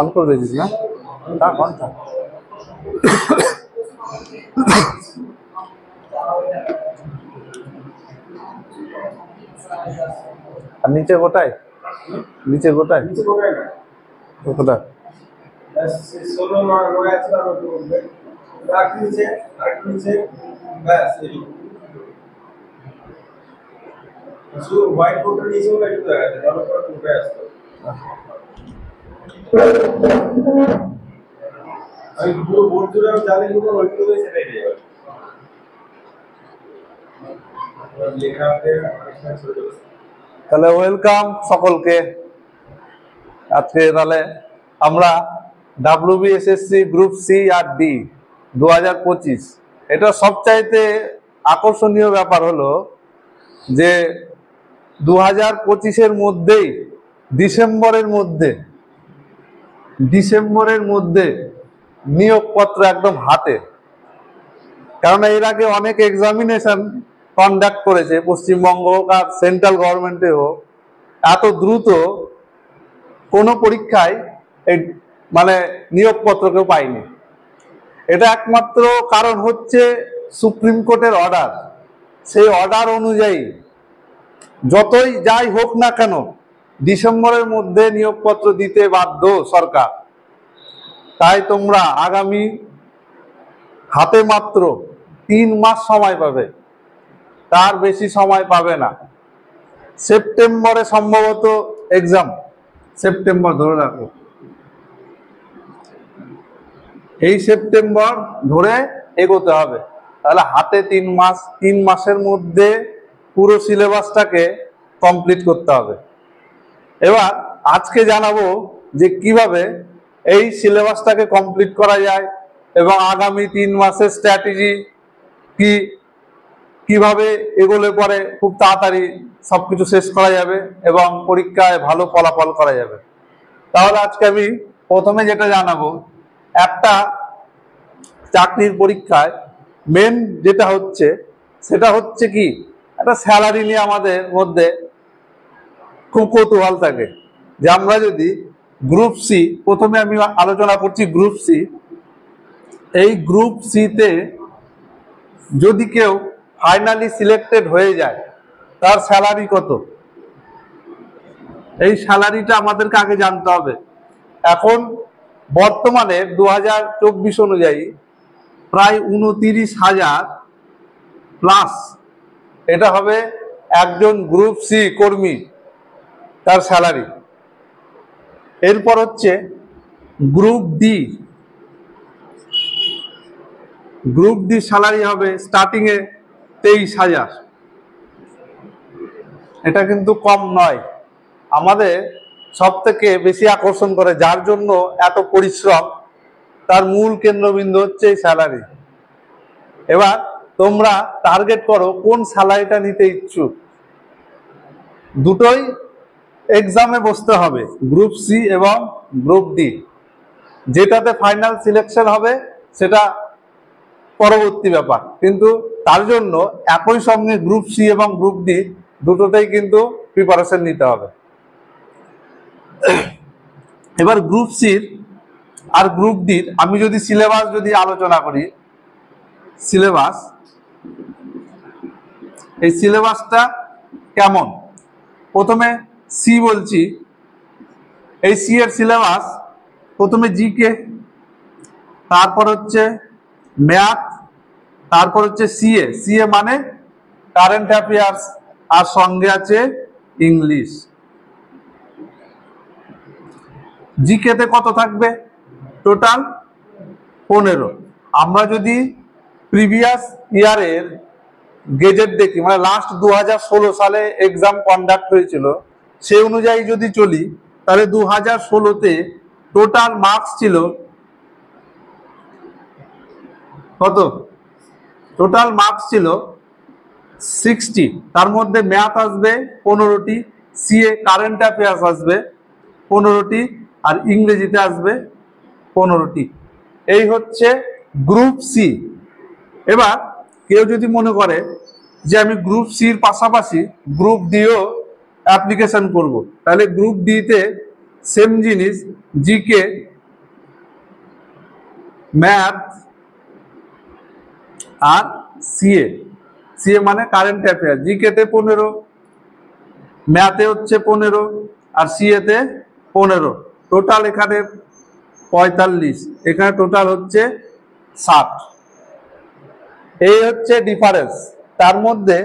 On করে দিয়েছিস না? থাক অন থাক। আর নিচে গোটায়, নিচে গোটায় কতটা হোয়াইট বোর্ডের নিচে একটু দেখা যায়, তাহলে পরে উঠে আসতো। আমি পুরো বোর্ড জুড়ে আমি জানি পুরো ওইগুলো সেটাই দিয়ে যাবে লেখাতে। তাহলে ওয়েলকাম সকলকে। আজকে তাহলে আমরা WBSSC গ্রুপ সি আর ডি 2025, এটা সবচাইতে আকর্ষণীয় ব্যাপার হলো যে 2025-এর মধ্যেই ডিসেম্বরের মধ্যে নিয়োগপত্র একদম হাতে। কারণ এর আগে অনেক এক্সামিনেশন কন্ডাক্ট করেছে, পশ্চিমবঙ্গ হোক আর সেন্ট্রাল গভর্নমেন্টে হোক, এত দ্রুত কোনো পরীক্ষায় এই মানে নিয়োগপত্র কেউ পায়নি। এটা একমাত্র কারণ হচ্ছে সুপ্রিম কোর্টের অর্ডার। সেই অর্ডার অনুযায়ী যতই যাই হোক না কেন ডিসেম্বরের মধ্যে নিয়োগপত্র দিতে বাধ্য সরকার। তাই তোমরা আগামী হাতে মাত্র 3 মাস সময় পাবে, তার বেশি সময় পাবে না। সেপ্টেম্বরে সম্ভবত এক্সাম, সেপ্টেম্বর ধরে রাখো, এই সেপ্টেম্বর ধরে এগোতে হবে। তাহলে হাতে 3 মাস, 3 মাসের মধ্যে পুরো সিলেবাসটাকে কমপ্লিট করতে হবে। এবার আজকে জানাবো যে কিভাবে এই সিলেবাসটাকে কমপ্লিট করা যায় এবং আগামী 3 মাসের স্ট্র্যাটেজি কি, কিভাবে এগোলে পরে খুব তাড়াতাড়ি সবকিছু শেষ করা যাবে এবং পরীক্ষায় ভালো ফলাফল করা যাবে। তাহলে আজকে আমি প্রথমে যেটা জানাবো, একটা চাকরির পরীক্ষায় মেন যেটা হচ্ছে সেটা হচ্ছে কি, একটা স্যালারি নিয়ে আমাদের মধ্যে খুব কৌতূহল থাকে যে আমরা যদি গ্রুপ সি, প্রথমে আমি আলোচনা করছি গ্রুপ সি, এই গ্রুপ সিতে যদি কেউ ফাইনালি সিলেক্টেড হয়ে যায় তার স্যালারি কত, এই স্যালারিটা আমাদেরকে আগে জানতে হবে। এখন বর্তমানে 2024 অনুযায়ী প্রায় 29,000 প্লাস এটা হবে একজন গ্রুপ সি কর্মী তার স্যালারি। এরপর হচ্ছে group D, group D salary হবে স্টার্টিং এ 23,000। এটা কিন্তু কম নয়। আমাদের সব থেকে বেশি আকর্ষণ করে, যার জন্য এত পরিশ্রম, তার মূল কেন্দ্রবিন্দু হচ্ছে এই স্যালারি। এবার তোমরা টার্গেট করো কোন স্যালারিটা নিতে ইচ্ছুক। দুটোই এক্সামে বসতে হবে, গ্রুপ সি এবং গ্রুপ ডি। যেটাতে ফাইনাল সিলেকশন হবে সেটা পরবর্তী ব্যাপার, কিন্তু তার জন্য একই সঙ্গে গ্রুপ সি এবং গ্রুপ ডি দুটোতেই কিন্তু প্রিপারেশন নিতে হবে। এবার গ্রুপ সির আর গ্রুপ ডির আমি যদি সিলেবাস যদি আলোচনা করি, সিলেবাস, এই সিলেবাসটা কেমন, প্রথমে সি বলছি। এই সি এর সিলেবাস প্রথমে জিকে, তারপর হচ্ছে ম্যাথ, তারপর হচ্ছে সিএ, সিএ মানে কারেন্ট অ্যাফেয়ার্স, আর সঙ্গে আছে ইংলিশ। জিকেতে কত থাকবে, টোটাল 15। আমরা যদি প্রিভিয়াস ইয়ারের গেজেট দেখি, মানে লাস্ট 2016 সালে এক্সাম কন্ডাক্ট হয়েছিল, সেই অনুযায়ী যদি চলি, তাহলে 2016-তে টোটাল মার্কস ছিল কত, টোটাল মার্কস ছিল 60। তার মধ্যে ম্যাথ আসবে 15টি, সিএ কারেন্ট অ্যাফেয়ার্স আসবে 15টি, আর ইংরেজিতে আসবে 15টি। এই হচ্ছে গ্রুপ সি। এবার কেউ যদি মনে করে যে আমি গ্রুপ সির পাশাপাশি গ্রুপ ডিও অ্যাপ্লিকেশন করব, তাহলে গ্রুপ ডিতে সেম জিনিস, জিকে, ম্যাথ আর সিএ। সিএ মানে কারেন্ট অ্যাফেয়ার। জিকেতে 15, ম্যাথে হচ্ছে 15 আর সিএতে 15, টোটাল এখানে 45, এখানে টোটাল হচ্ছে 60। এই হচ্ছে ডিফারেন্স। তার মধ্যে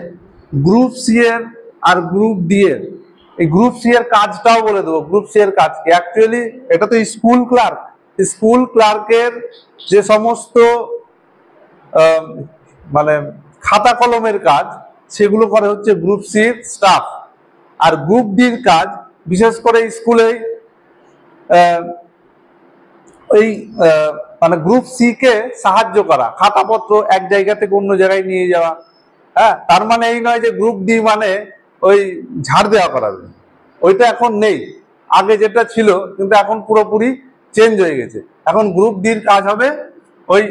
গ্রুপ সি এর আর গ্রুপ ডি এর, এই গ্রুপ সি এর কাজটাও বলে দেবো। গ্রুপ সি এর কাজ কি? অ্যাকচুয়ালি এটা তো স্কুল ক্লার্ক, স্কুল ক্লার্কের যে সমস্ত মানে খাতা কলমের কাজ, সেগুলো করে হচ্ছে গ্রুপ সির স্টাফ। আর গ্রুপ ডির কাজ বিশেষ করে স্কুলে ওই মানে গ্রুপ সি কে সাহায্য করা, খাতাপত্র এক জায়গা থেকে অন্য জায়গায় নিয়ে যাওয়া। হ্যাঁ, তার মানে এই নয় যে গ্রুপ ডি মানে ওই ঝাড় দেওয়া করাবে, ওইটা এখন নেই। আগে যেটা ছিল কিন্তু এখন পুরোপুরি চেঞ্জ হয়ে গেছে। এখন গ্রুপ ডির কাজ হবে ওই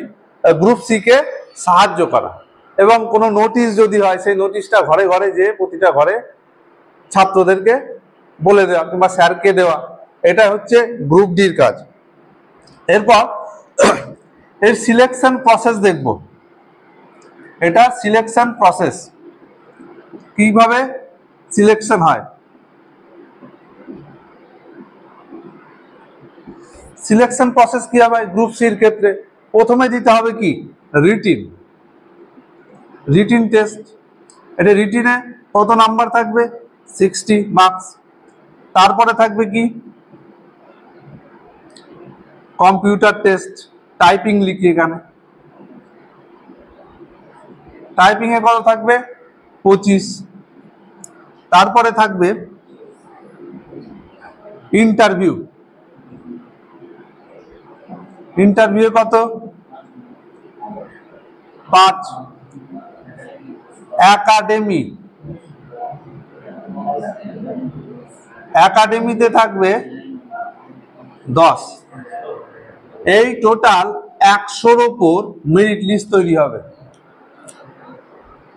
গ্রুপ সি কে সাহায্য করা, এবং কোনো নোটিশ যদি হয় সেই নোটিশটা ঘরে ঘরে যে প্রতিটা ঘরে ছাত্রদেরকে বলে দেওয়া কিংবা স্যারকে দেওয়া, এটা হচ্ছে গ্রুপ ডির কাজ। এরপর এর সিলেকশন প্রসেস দেখব। এটা সিলেকশন প্রসেস, কিভাবে সিলেকশন হয়। সিলেকশন প্রসেস কি হবে গ্রুপ সির ক্ষেত্রে? প্রথমে দিতে হবে কি? Written test. এটা রিটিনে কত নাম্বার থাকবে? 60 মার্কস। তারপরে থাকবে কি? কম্পিউটার টেস্ট, টাইপিং লিখি এখানে, টাইপিং এ কত থাকবে? 25। তারপরে থাকবে ইন্টারভিউ, ইন্টারভিউ কত? 5। একাডেমিতে থাকবে 10। এই টোটাল 100-র উপর মেরিট লিস্ট তৈরি হবে।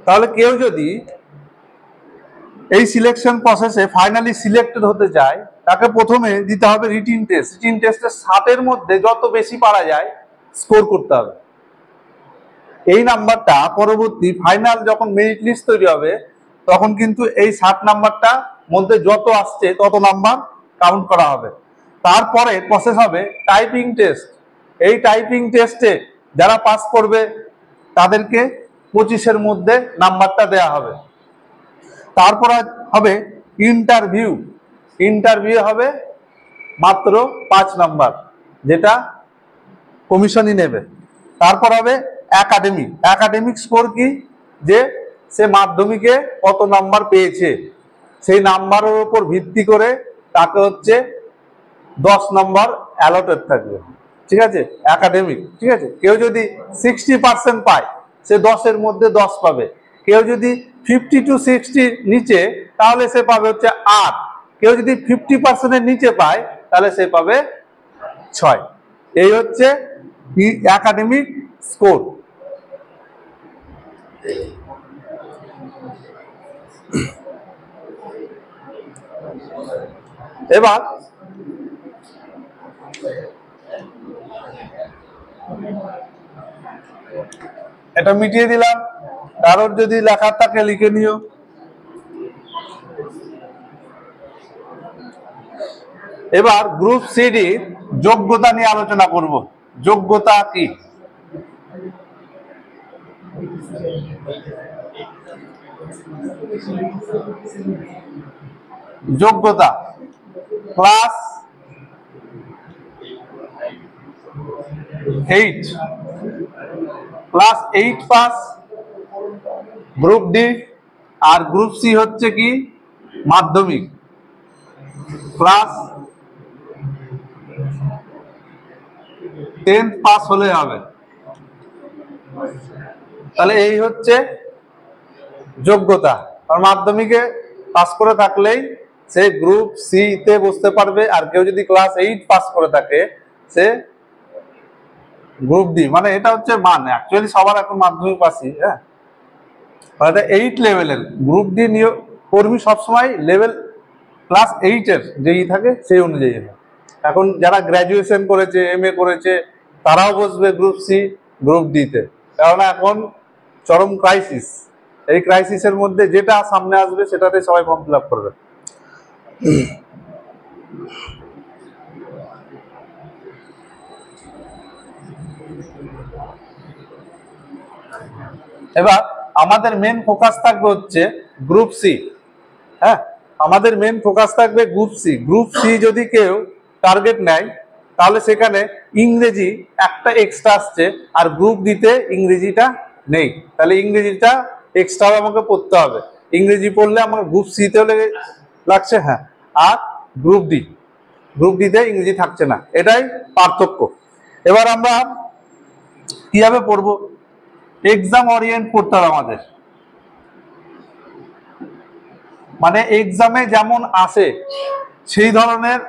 তাহলে কেউ যদি এই সিলেকশন প্রসেসে ফাইনালি সিলেক্টেড হতে চায়, তাকে প্রথমে দিতে হবে রিটিন টেস্ট। রিটিন টেস্টে 60-এর মধ্যে যত বেশি পারা যায় স্কোর করতে হবে। এই নাম্বারটা পরবর্তী ফাইনাল যখন মেরিট লিস্ট তৈরি হবে তখন কিন্তু এই 60 নাম্বারটা মধ্যে যত আসছে তত নাম্বার কাউন্ট করা হবে। তারপরে প্রসেস হবে টাইপিং টেস্ট। এই টাইপিং টেস্টে যারা পাস করবে তাদেরকে 25-এর মধ্যে নাম্বারটা দেয়া হবে। তারপর হবে ইন্টারভিউ। ইন্টারভিউ হবে মাত্র 5 নাম্বার, যেটা কমিশনই নেবে। তারপর হবে একাডেমিক স্কোর কি? যে সে মাধ্যমিকে কত নাম্বার পেয়েছে, সেই নাম্বারের উপর ভিত্তি করে তাকে হচ্ছে 10 নাম্বার অ্যালটেড থাকবে। ঠিক আছে, একাডেমিক। ঠিক আছে, কেউ যদি 60% পায় সে 10-এর মধ্যে 10 পাবে। কেউ যদি 50 to 60 নিচে তাহলে সে পাবে হচ্ছে 8। কেউ যদি 50%-এর নিচে পায় তাহলে সে পাবে 6। এই হচ্ছে একাডেমিক স্কোর। এবার এটা মিটিয়ে দিলাম। কারোর যদি লেখার থাকে লিখে নিও। এবার গ্রুপ সিডি যোগ্যতা নিয়ে আলোচনা করব। যোগ্যতা কি? যোগ্যতা class 8, class 8 pass group D. আর গ্রুপ সি হচ্ছে কি? মাধ্যমিক ক্লাস 10 পাস হলে হবে। তাহলে এই হচ্ছে যোগ্যতা। আর মাধ্যমিকে পাস করে থাকলেই সে গ্রুপ সি তে বসতে পারবে। আর কেউ যদি ক্লাস 8 পাস করে থাকে সে গ্রুপ ডি। মানে এটা হচ্ছে মান, অ্যাকচুয়ালি সবার এখন মাধ্যমিক পাসই। হ্যাঁ, এটা 8 লেভেলের গ্রুপ ডি কর্মী সবসময় লেভেল ক্লাস 8-এর যেই থাকে সেই অনুযায়ী হয়। এখন যারা গ্র্যাজুয়েশন করেছে, MA করেছে, তারাও বসবে গ্রুপ সি, গ্রুপ ডিতে, কেননা এখন চরম ক্রাইসিস। এই ক্রাইসিসের মধ্যে যেটা সামনে আসবে সেটাতে সবাই ফর্ম ফিল আপ করবে। এবার আমাদের মেন ফোকাস থাকবে হচ্ছে গ্রুপ সি। হ্যাঁ, আমাদের মেন ফোকাস থাকবে গ্রুপ সি। গ্রুপ সি যদি কেউ টার্গেট নেয় তাহলে সেখানে ইংরেজি একটা এক্সট্রা আসছে, আর গ্রুপ ডিতে ইংরেজিটা নেই, তাহলে ইংরেজিটা এক্সট্রা আমাকে পড়তে হবে। ইংরেজি পড়লে আমার গ্রুপ সিতেও লাগছে, হ্যাঁ, আর গ্রুপ ডিতে ইংরেজি থাকছে না, এটাই পার্থক্য। এবার আমরা কিভাবে পড়বো? এক্সাম ওরিয়েন্ট পড়তে হবে আমাদের, মানে এক্সামে যেমন আসে সেই ধরনের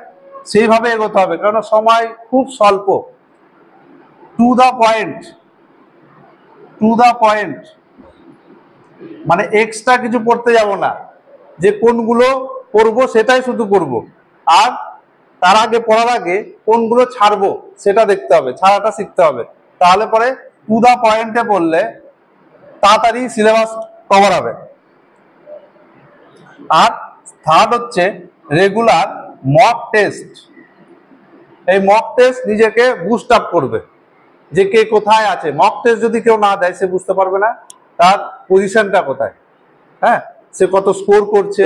সেইভাবে এগোতে হবে, কারণ সময় খুব স্বল্প। টু দা পয়েন্ট, মানে এক্সট্রা কিছু পড়তে যাব না, যে কোনগুলো পড়বো সেটাই শুধু পড়বো, আর তার আগে পড়ার আগে কোনগুলো ছাড়বো সেটা দেখতে হবে, ছাড়াটা শিখতে হবে। তাহলে পরে টু দা পয়েন্টে পড়লে তাড়াতাড়ি সিলেবাস কভার হবে। আর থার্ড হচ্ছে রেগুলার মক টেস্ট। এই মক টেস্ট নিজেকে বুস্ট আপ করবে, যে কে কোথায় আছে। মক টেস্ট যদি কেউ না দেয় সে বুঝতে পারবে না তার পজিশনটা কোথায়, হ্যাঁ, সে কত স্কোর করছে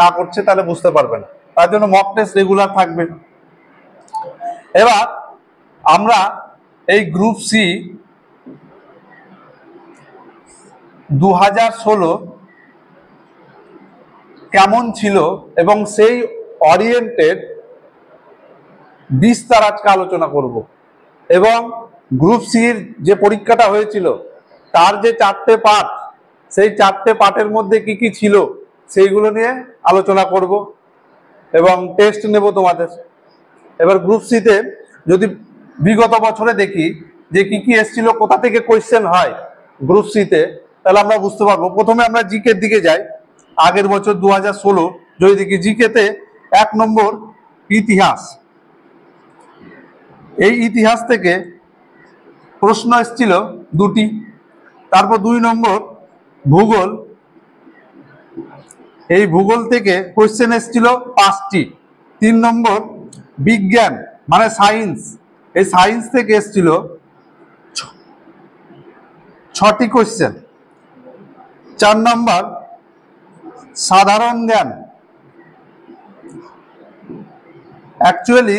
না করছে, তাহলে বুঝতে পারবে না। তার জন্য মক টেস্ট রেগুলার থাকবে। এবার আমরা এই গ্রুপ সি 2016 কেমন ছিল এবং সেই ওরিয়েন্টেড বিস্তার আজকে আলোচনা করব। এবং গ্রুপ সির যে পরীক্ষাটা হয়েছিল তার যে 4টে পার্ট, সেই 4টে পার্টের মধ্যে কি কি ছিল সেইগুলো নিয়ে আলোচনা করব এবং টেস্ট নেব তোমাদের। এবার গ্রুপ সিতে যদি বিগত বছরে দেখি যে কি কি এসেছিল, কোথা থেকে কোয়েশ্চেন হয় গ্রুপ সিতে, তাহলে আমরা বুঝতে পারবো। প্রথমে আমরা জিকের দিকে যাই। আগের বছর 2016 যদি দেখি জিকেতে 1 নম্বর ইতিহাস। এই ইতিহাস থেকে প্রশ্ন এসেছিল 2টি। তারপর 2 নম্বর ভূগোল। এই ভূগোল থেকে কোয়েশ্চেন এসেছিল 5টি। 3 নম্বর বিজ্ঞান মানে সায়েন্স। এই সায়েন্স থেকে এসেছিল 6টি কোয়েশ্চেন। 4 নম্বর সাধারণ জ্ঞান। অ্যাকচুয়ালি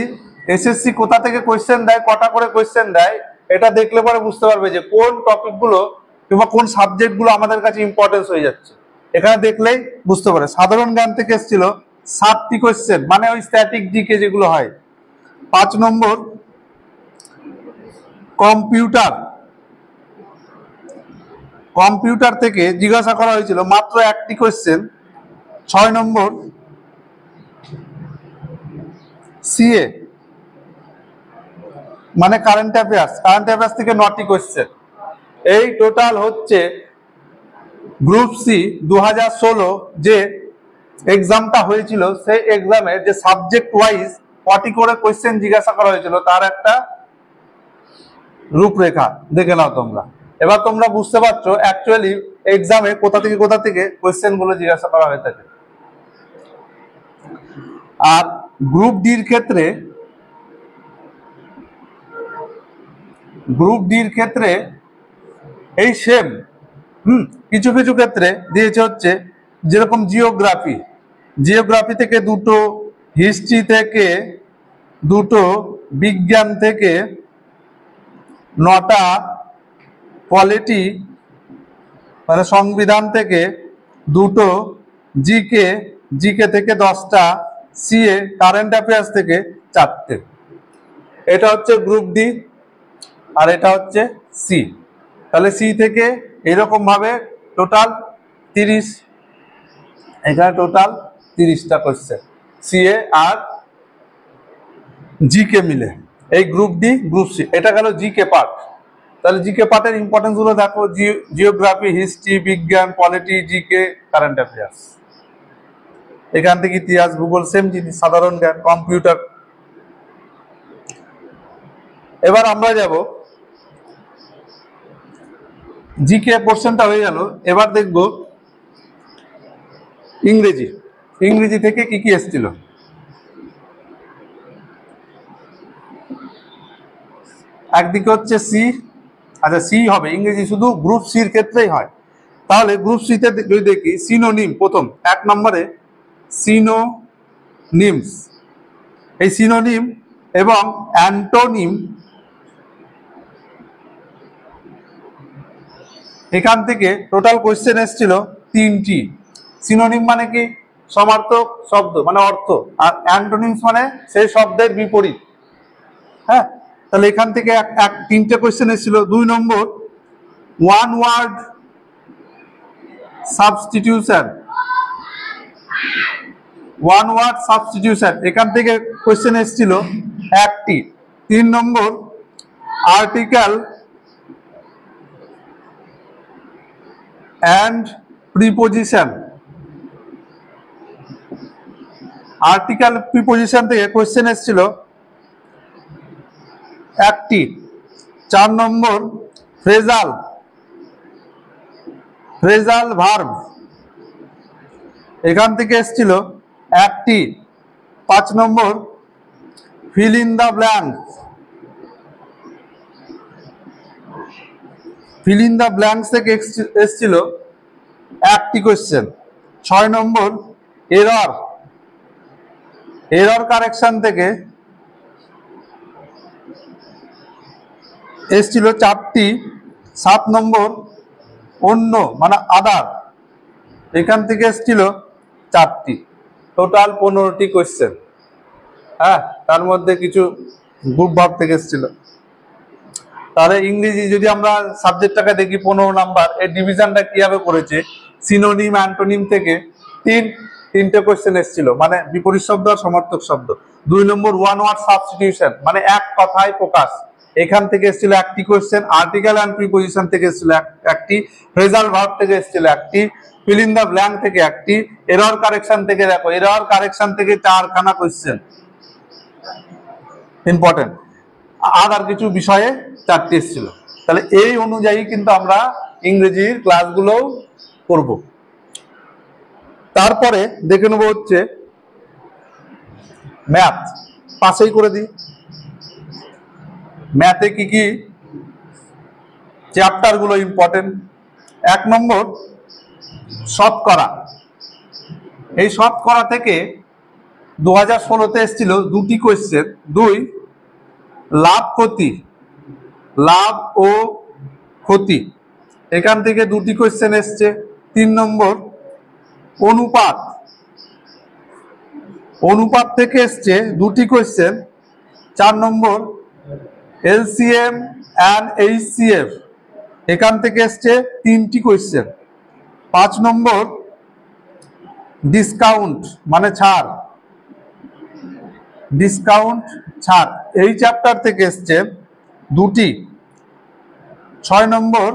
এসএসসি কোথা থেকে কোয়েশ্চেন দেয়, কটা করে কোয়েশ্চেন দেয়, এটা দেখলে পরে বুঝতে পারবে যে কোন টপিকগুলো কিংবা কোন সাবজেক্টগুলো আমাদের কাছে ইম্পর্টেন্স হয়ে যাচ্ছে। এখানে দেখলেই বুঝতে পারে। সাধারণ জ্ঞান থেকে এসেছিল 7টি কোয়েশ্চেন, মানে ওই স্ট্যাটিক জিকে যেগুলো হয়। 5 নম্বর কম্পিউটার থেকে জিজ্ঞাসা করা হয়েছিল মাত্র 1টি কোয়েশ্চেন। 6 নম্বর সিএ মানে কারেন্ট অ্যাফেয়ার্স থেকে 9টি কোয়েশ্চেন। এই টোটাল হচ্ছে গ্রুপ সি 2016 যে এক্সামটা হয়েছিল, সেই এক্সামের যে সাবজেক্ট ওয়াইজ কটি করে কোয়েশ্চেন জিজ্ঞাসা করা হয়েছিল তার একটা রূপরেখা দেখে নাও তোমরা। এবার তোমরা বুঝতে পারছো অ্যাকচুয়ালি এক্সামে কোথা থেকে কোয়েশ্চেন গুলো জিজ্ঞাসা করা হয়ে থাকে। আর গ্রুপ ডির ক্ষেত্রে এই সেম কিছু কিছু ক্ষেত্রে দিয়েছে হচ্ছে, যেরকম জিওগ্রাফি থেকে 2টো, হিস্ট্রি থেকে 2টো, বিজ্ঞান থেকে 9টা, পলিটি মানে সংবিধান থেকে 2টো, জিকে থেকে 10টা, সিএ কারেন্ট অ্যাফেয়ার্স থেকে 4টে। এটা হচ্ছে গ্রুপ ডি আর এটা হচ্ছে সি। তাহলে সি থেকে এরকম ভাবে টোটাল 30, এখানে টোটাল 30টা কোয়েশ্চেন সিএ আর জিকে মিলে। এই গ্রুপ ডি গ্রুপ সি, এটা গেল জিকে পার্ট। তাহলে জিকে পার্টের ইম্পর্টেন্স গুলো দেখো, জিওগ্রাফি, হিস্ট্রি, বিজ্ঞান, পলিটি, জিকে, কারেন্ট অ্যাফেয়ার্স। এখান থেকে ইতিহাস, ভূগোল সেম জিনিস, সাধারণ জ্ঞান, কম্পিউটার। এবার আমরা যাব, জিকে পোর্শনটা হয়ে গেল, এবার দেখব ইংরেজি। ইংরেজি থেকে কি কি এসেছিল। একদিকে হচ্ছে সি, আচ্ছা সি হবে ইংরেজি, শুধু গ্রুপ সির ক্ষেত্রেই হয়। তাহলে গ্রুপ সিতে যদি দেখি সিনোনিম, প্রথম 1 নম্বরে সিনোনিমস। এই সিনোনিম এবং অ্যান্টোনিম, এখান থেকে টোটাল কোয়েশ্চেন এসেছিল 3টি। সিনোনিম মানে কি, সমার্থক শব্দ মানে অর্থ, আর অ্যান্টোনিমস মানে সেই শব্দের বিপরীত। হ্যাঁ, তাহলে এখান থেকে 3টে কোয়েশ্চেন এসেছিল। 2 নম্বর one word substitution, one word substitution, এখান থেকে কোয়েশ্চেন এসেছিল 1টি। 3 নম্বর article and preposition, article preposition থেকে কোয়েশ্চেন এসেছিল 1টি। 4 নম্বর ফ্রেজাল, ফ্রেজাল ভার্ব, এখান থেকে এসেছিল 1টি। 5 নম্বর fill in the blank, fill in the blanks থেকে এসেছিল 1টি কোয়েশ্চেন। 6 নম্বর এরর, এরর কারেকশন থেকে এসেছিল 4টি। 7 নম্বর অন্য মানে আদার, এখান থেকে এসেছিল 4টি। টোটাল 15টি কোয়েশ্চেন। হ্যাঁ, তার মধ্যে কিছু গ্রুপ ভাব থেকে এসেছিল। তাহলে ইংরেজি যদি আমরা সাবজেক্টটাকে দেখি 15 নাম্বার, এর ডিভিশনটা কিভাবে করেছে, সিনোনিম অ্যান্টোনিম থেকে তিনটে কোয়েশ্চেন এসেছিল, মানে বিপরীত শব্দ আর সমর্থক শব্দ। 2 নম্বর ওয়ান ওয়ার্ড সাবস্টিটিউশন, মানে এক কথায় প্রকাশ, এখান থেকে এসেছিল 1টি কোয়েশ্চেন। আর্টিকেল অ্যান্ড প্রিপোজিশন থেকে এসেছিল 1টি। ফ্রেজাল ভার্ব থেকে এসেছিল 1টি। ফিল ইন দ্য ব্ল্যাঙ্ক থেকে 1টি। এরর কারেকশন থেকে দেখো, এরর কারেকশন থেকে 4খানা কোয়েশ্চেন ইম্পর্টেন্ট, আর কিছু বিষয়ে 4টি এসেছিল। তাহলে এই অনুযায়ী কিন্তু আমরা ইংরেজির ক্লাসগুলো করব। তারপরে দেখে নেবো হচ্ছে ম্যাথ, পাশেই করে দিই। ম্যাথে কি কি চ্যাপ্টার গুলো ইম্পর্টেন্ট। 1 নম্বর শতকরা, এই শতকরা থেকে 2016-তে এসেছিল 2টি কোয়েশ্চেন। 2 লাভ ক্ষতি, লাভ ও ক্ষতি, এখান থেকে 2টি কোয়েশ্চেন এসছে। 3 নম্বর অনুপাত, অনুপাত থেকে এসছে 2টি question. 4 number LCM and HCF, এখান থেকে এসছে 3টি কোয়েশ্চেন। 5 নম্বর ডিসকাউন্ট মানে ছাড়, ডিসকাউন্ট ছাড়, এই চ্যাপ্টার থেকে এসছে 2টি। 6 নম্বর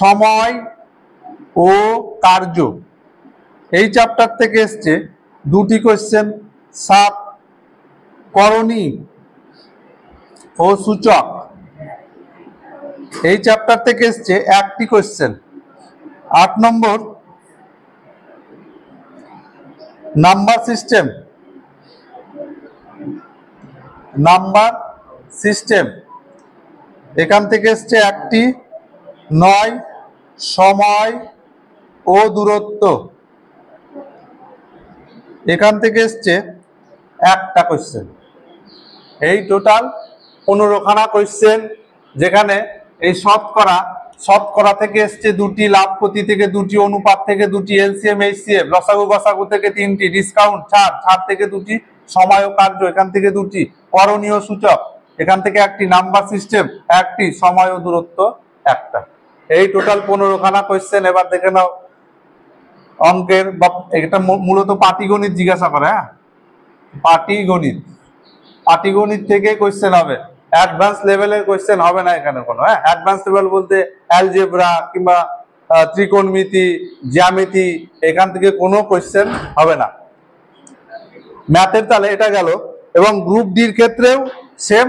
সময় ও কার্য, এই চ্যাপ্টার থেকে এসছে 2টি কোয়েশ্চেন। 7 করণী ও সূচক, এই চ্যাপ্টার থেকে এসছে 1টি কোয়েশ্চেন। 8 নম্বর নাম্বার সিস্টেম, নাম্বার সিস্টেম, এখান থেকে এসছে 1টি। 9 সময় ও দূরত্ব, এখান থেকে এসছে 1টা কোয়েশ্চেন। এই টোটাল 15খানা কোয়েশ্চেন, যেখানে এই শতকরা, শতকরা থেকে এসছে 2টি, লাভ ক্ষতি থেকে 2টি, অনুপাত থেকে 2টি, এলসিএম এইচসিএফ, লসাগু গসাগু থেকে 3টি, ডিসকাউন্ট ছাড়, ছাড় থেকে 2টি, সময় ও কার্য এখান থেকে 2টি, করণীয় সূচক এখান থেকে 1টি, নাম্বার সিস্টেম 1টি, সময় ও দূরত্ব 1টা। এই টোটাল 15খানা কোয়েশ্চেন। এবার দেখে নাও অঙ্কের, এটা মূলত পাটিগণিত জিজ্ঞাসা করে। হ্যাঁ, পাটিগণিত, পাটিগণিত থেকে কোয়েশ্চেন হবে। অ্যাডভান্স লেভেলের কোয়েশ্চেন হবে না এখানে কোনো। হ্যাঁ, অ্যাডভান্স লেভেল বলতে অ্যালজেব্রা কিংবা ত্রিকোণমিতি, জ্যামিতি, এখান থেকে কোনো কোয়েশ্চেন হবে না। ম্যাথের তাহলে এটা গেল। এবং গ্রুপ ডির ক্ষেত্রেও সেম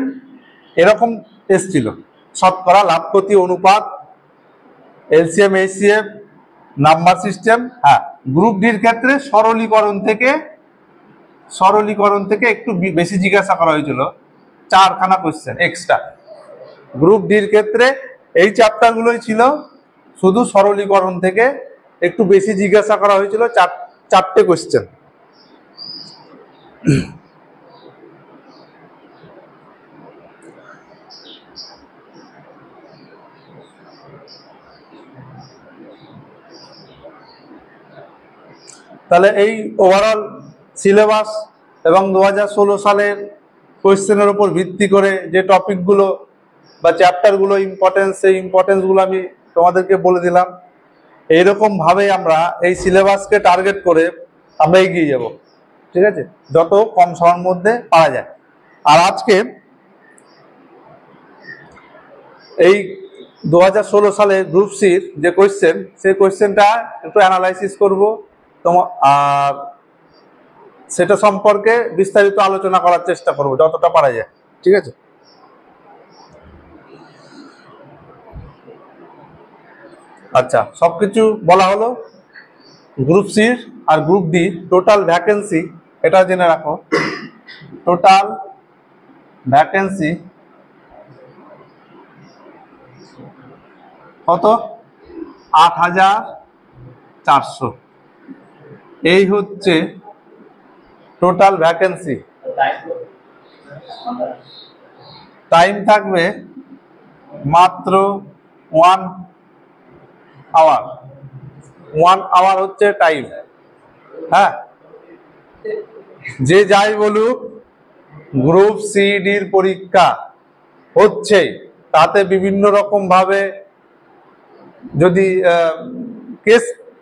এরকম এসছিল, শতকরা, লাভ ক্ষতি অনুপাত, এলসিএম এইচসিএফ, নাম্বার সিস্টেম। হ্যাঁ, গ্রুপ ডির ক্ষেত্রে সরলীকরণ থেকে একটু বেশি জিজ্ঞাসা করা হয়েছিল, 4খানা কোয়েশ্চেন এক্সট্রা। গ্রুপ ডির ক্ষেত্রে এই চ্যাপ্টারগুলোই ছিল, শুধু সরলীকরণ থেকে একটু বেশি জিজ্ঞাসা করা হয়েছিল, 4টে কোয়েশ্চেন। তাহলে এই ওভারঅল সিলেবাস এবং 2016 সালের কোয়েশ্চেনের উপর ভিত্তি করে যে টপিকগুলো বা চ্যাপ্টারগুলো ইম্পর্টেন্স, সেই ইম্পর্টেন্সগুলো আমি তোমাদেরকে বলে দিলাম। এইরকম ভাবে আমরা এই সিলেবাসকে টার্গেট করে আমরা এগিয়ে যাব, ঠিক আছে, যত কম সময়ের মধ্যে পারা যায়। আর আজকে এই 2016 সালে গ্রুপ সির যে কোয়েশ্চেন, সেই কোয়েশ্চেনটা একটু অ্যানালাইসিস করব আর সেটা সম্পর্কে বিস্তারিত আলোচনা করার চেষ্টা করব যতটা পারা যায়, ঠিক আছে। আচ্ছা, সবকিছু বলা হলো। গ্রুপ সি আর গ্রুপ ডি টোটাল ভ্যাকেন্সি এটা জেনে রাখো। টোটাল ভ্যাকেন্সি কত? 8400। এই হচ্ছে টোটাল ভ্যাকেন্সি। টাইম থাকবে মাত্র 1 আওয়ার। 1 আওয়ার হচ্ছে টাইম। হ্যাঁ, যে যাই বলুক, গ্রুপ সি ডির পরীক্ষা হচ্ছে, তাতে বিভিন্ন রকম ভাবে যদি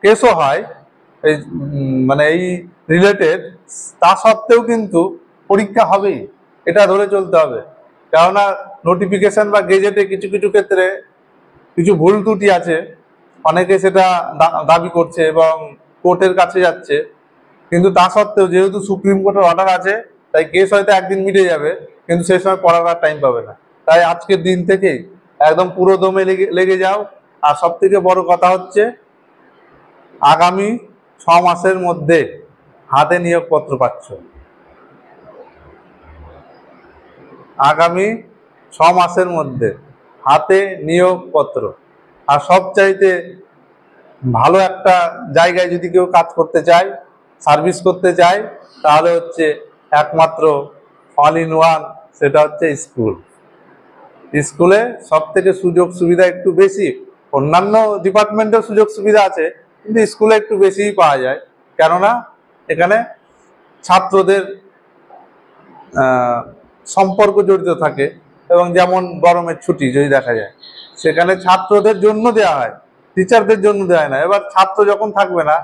কেসও হয় এই মানে এই রিলেটেড, তা সত্ত্বেও কিন্তু পরীক্ষা হবেই, এটা ধরে চলতে হবে। কেননা নোটিফিকেশন বা গেজেটে কিছু কিছু ক্ষেত্রে কিছু ভুল ত্রুটি আছে, অনেকে সেটা দাবি করছে এবং কোর্টের কাছে যাচ্ছে। কিন্তু তা সত্ত্বেও যেহেতু সুপ্রিম কোর্টের অর্ডার আছে, তাই কেস হয়তো একদিন মিটে যাবে, কিন্তু সেই সময় পড়ার আর টাইম পাবে না। তাই আজকের দিন থেকেই একদম পুরো দমে লেগে যাও। আর সব থেকে বড় কথা হচ্ছে, আগামী 6 মাসের মধ্যে হাতে নিয়োগপত্র পাচ্ছ। আগামী 6 মাসের মধ্যে হাতে নিয়োগপত্র। আর সবচাইতে ভালো একটা জায়গায় যদি কেউ কাজ করতে চায়, সার্ভিস করতে চায়, তাহলে হচ্ছে একমাত্র অল ইন ওয়ান, সেটা হচ্ছে স্কুল। স্কুলে সব থেকে সুযোগ সুবিধা একটু বেশি। অন্যান্য ডিপার্টমেন্টের সুযোগ সুবিধা আছে, কিন্তু স্কুলে একটু বেশিই পাওয়া যায়। কেননা এখানে ছাত্রদের সম্পর্ক জড়িত থাকে, এবং যেমন গরমের ছুটি যদি দেখা যায়, সেখানে ছাত্রদের জন্য দেওয়া হয়, টিচারদের জন্য দেওয়া হয় না। এবার ছাত্র যখন থাকবে না,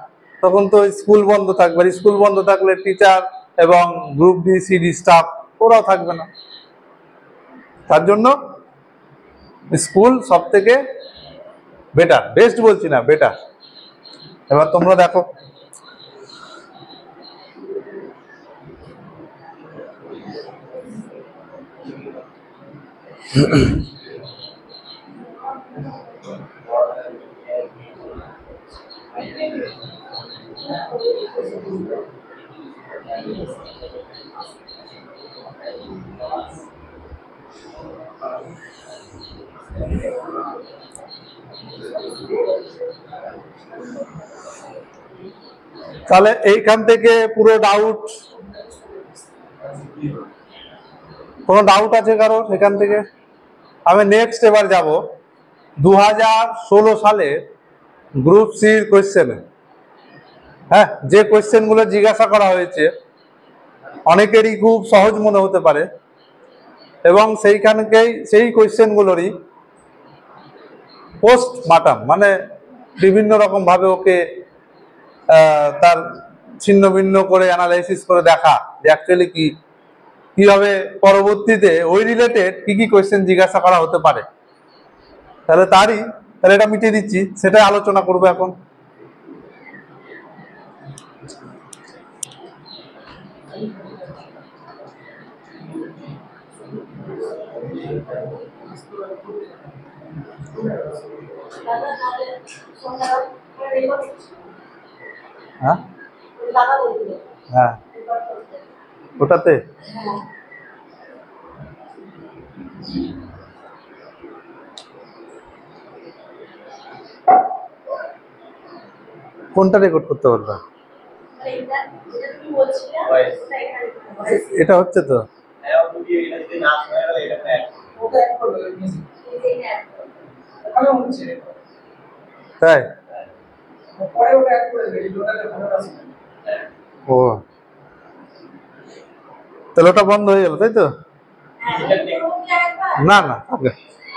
তখন তো স্কুল বন্ধ থাকবে। স্কুল বন্ধ থাকলে টিচার এবং গ্রুপ ডি সিডি স্টাফ ওরাও থাকবে না। তার জন্য স্কুল সব থেকে বেটার, বেস্ট বলছি না, বেটার। এবার তোমরা দেখো, তাহলে এইখান থেকে পুরো ডাউট, কোনো ডাউট আছে কারো এখান থেকে? আমি নেক্সট এবার যাব 2016 সালে গ্রুপ সির কোয়েশ্চেনে। হ্যাঁ, যে কোয়েশ্চেনগুলো জিজ্ঞাসা করা হয়েছে অনেকেরই খুব সহজ মনে হতে পারে, এবং সেই কোয়েশ্চেনগুলোরই পোস্ট মার্টাম, মানে বিভিন্ন রকম ভাবে ওকে তার ছিন্ন ভিন্ন করে অ্যানালাইসিস করে দেখা যে অ্যাকচুয়ালি কি কি হবে পরবর্তীতে ওই রিলেটেড কি কি কোয়েশ্চেন জিজ্ঞাসা করা হতে পারে। তাহলে এটা মিটিয়ে দিচ্ছি, সেটাই আলোচনা করবো এখন। হ্যাঁ হ্যাঁ ওটাতে কোনটা রেকর্ড করতে পারবা? এটা হচ্ছে তো তাই? ও তাহলে ওটা বন্ধ হয়ে গেল তাই তো? না না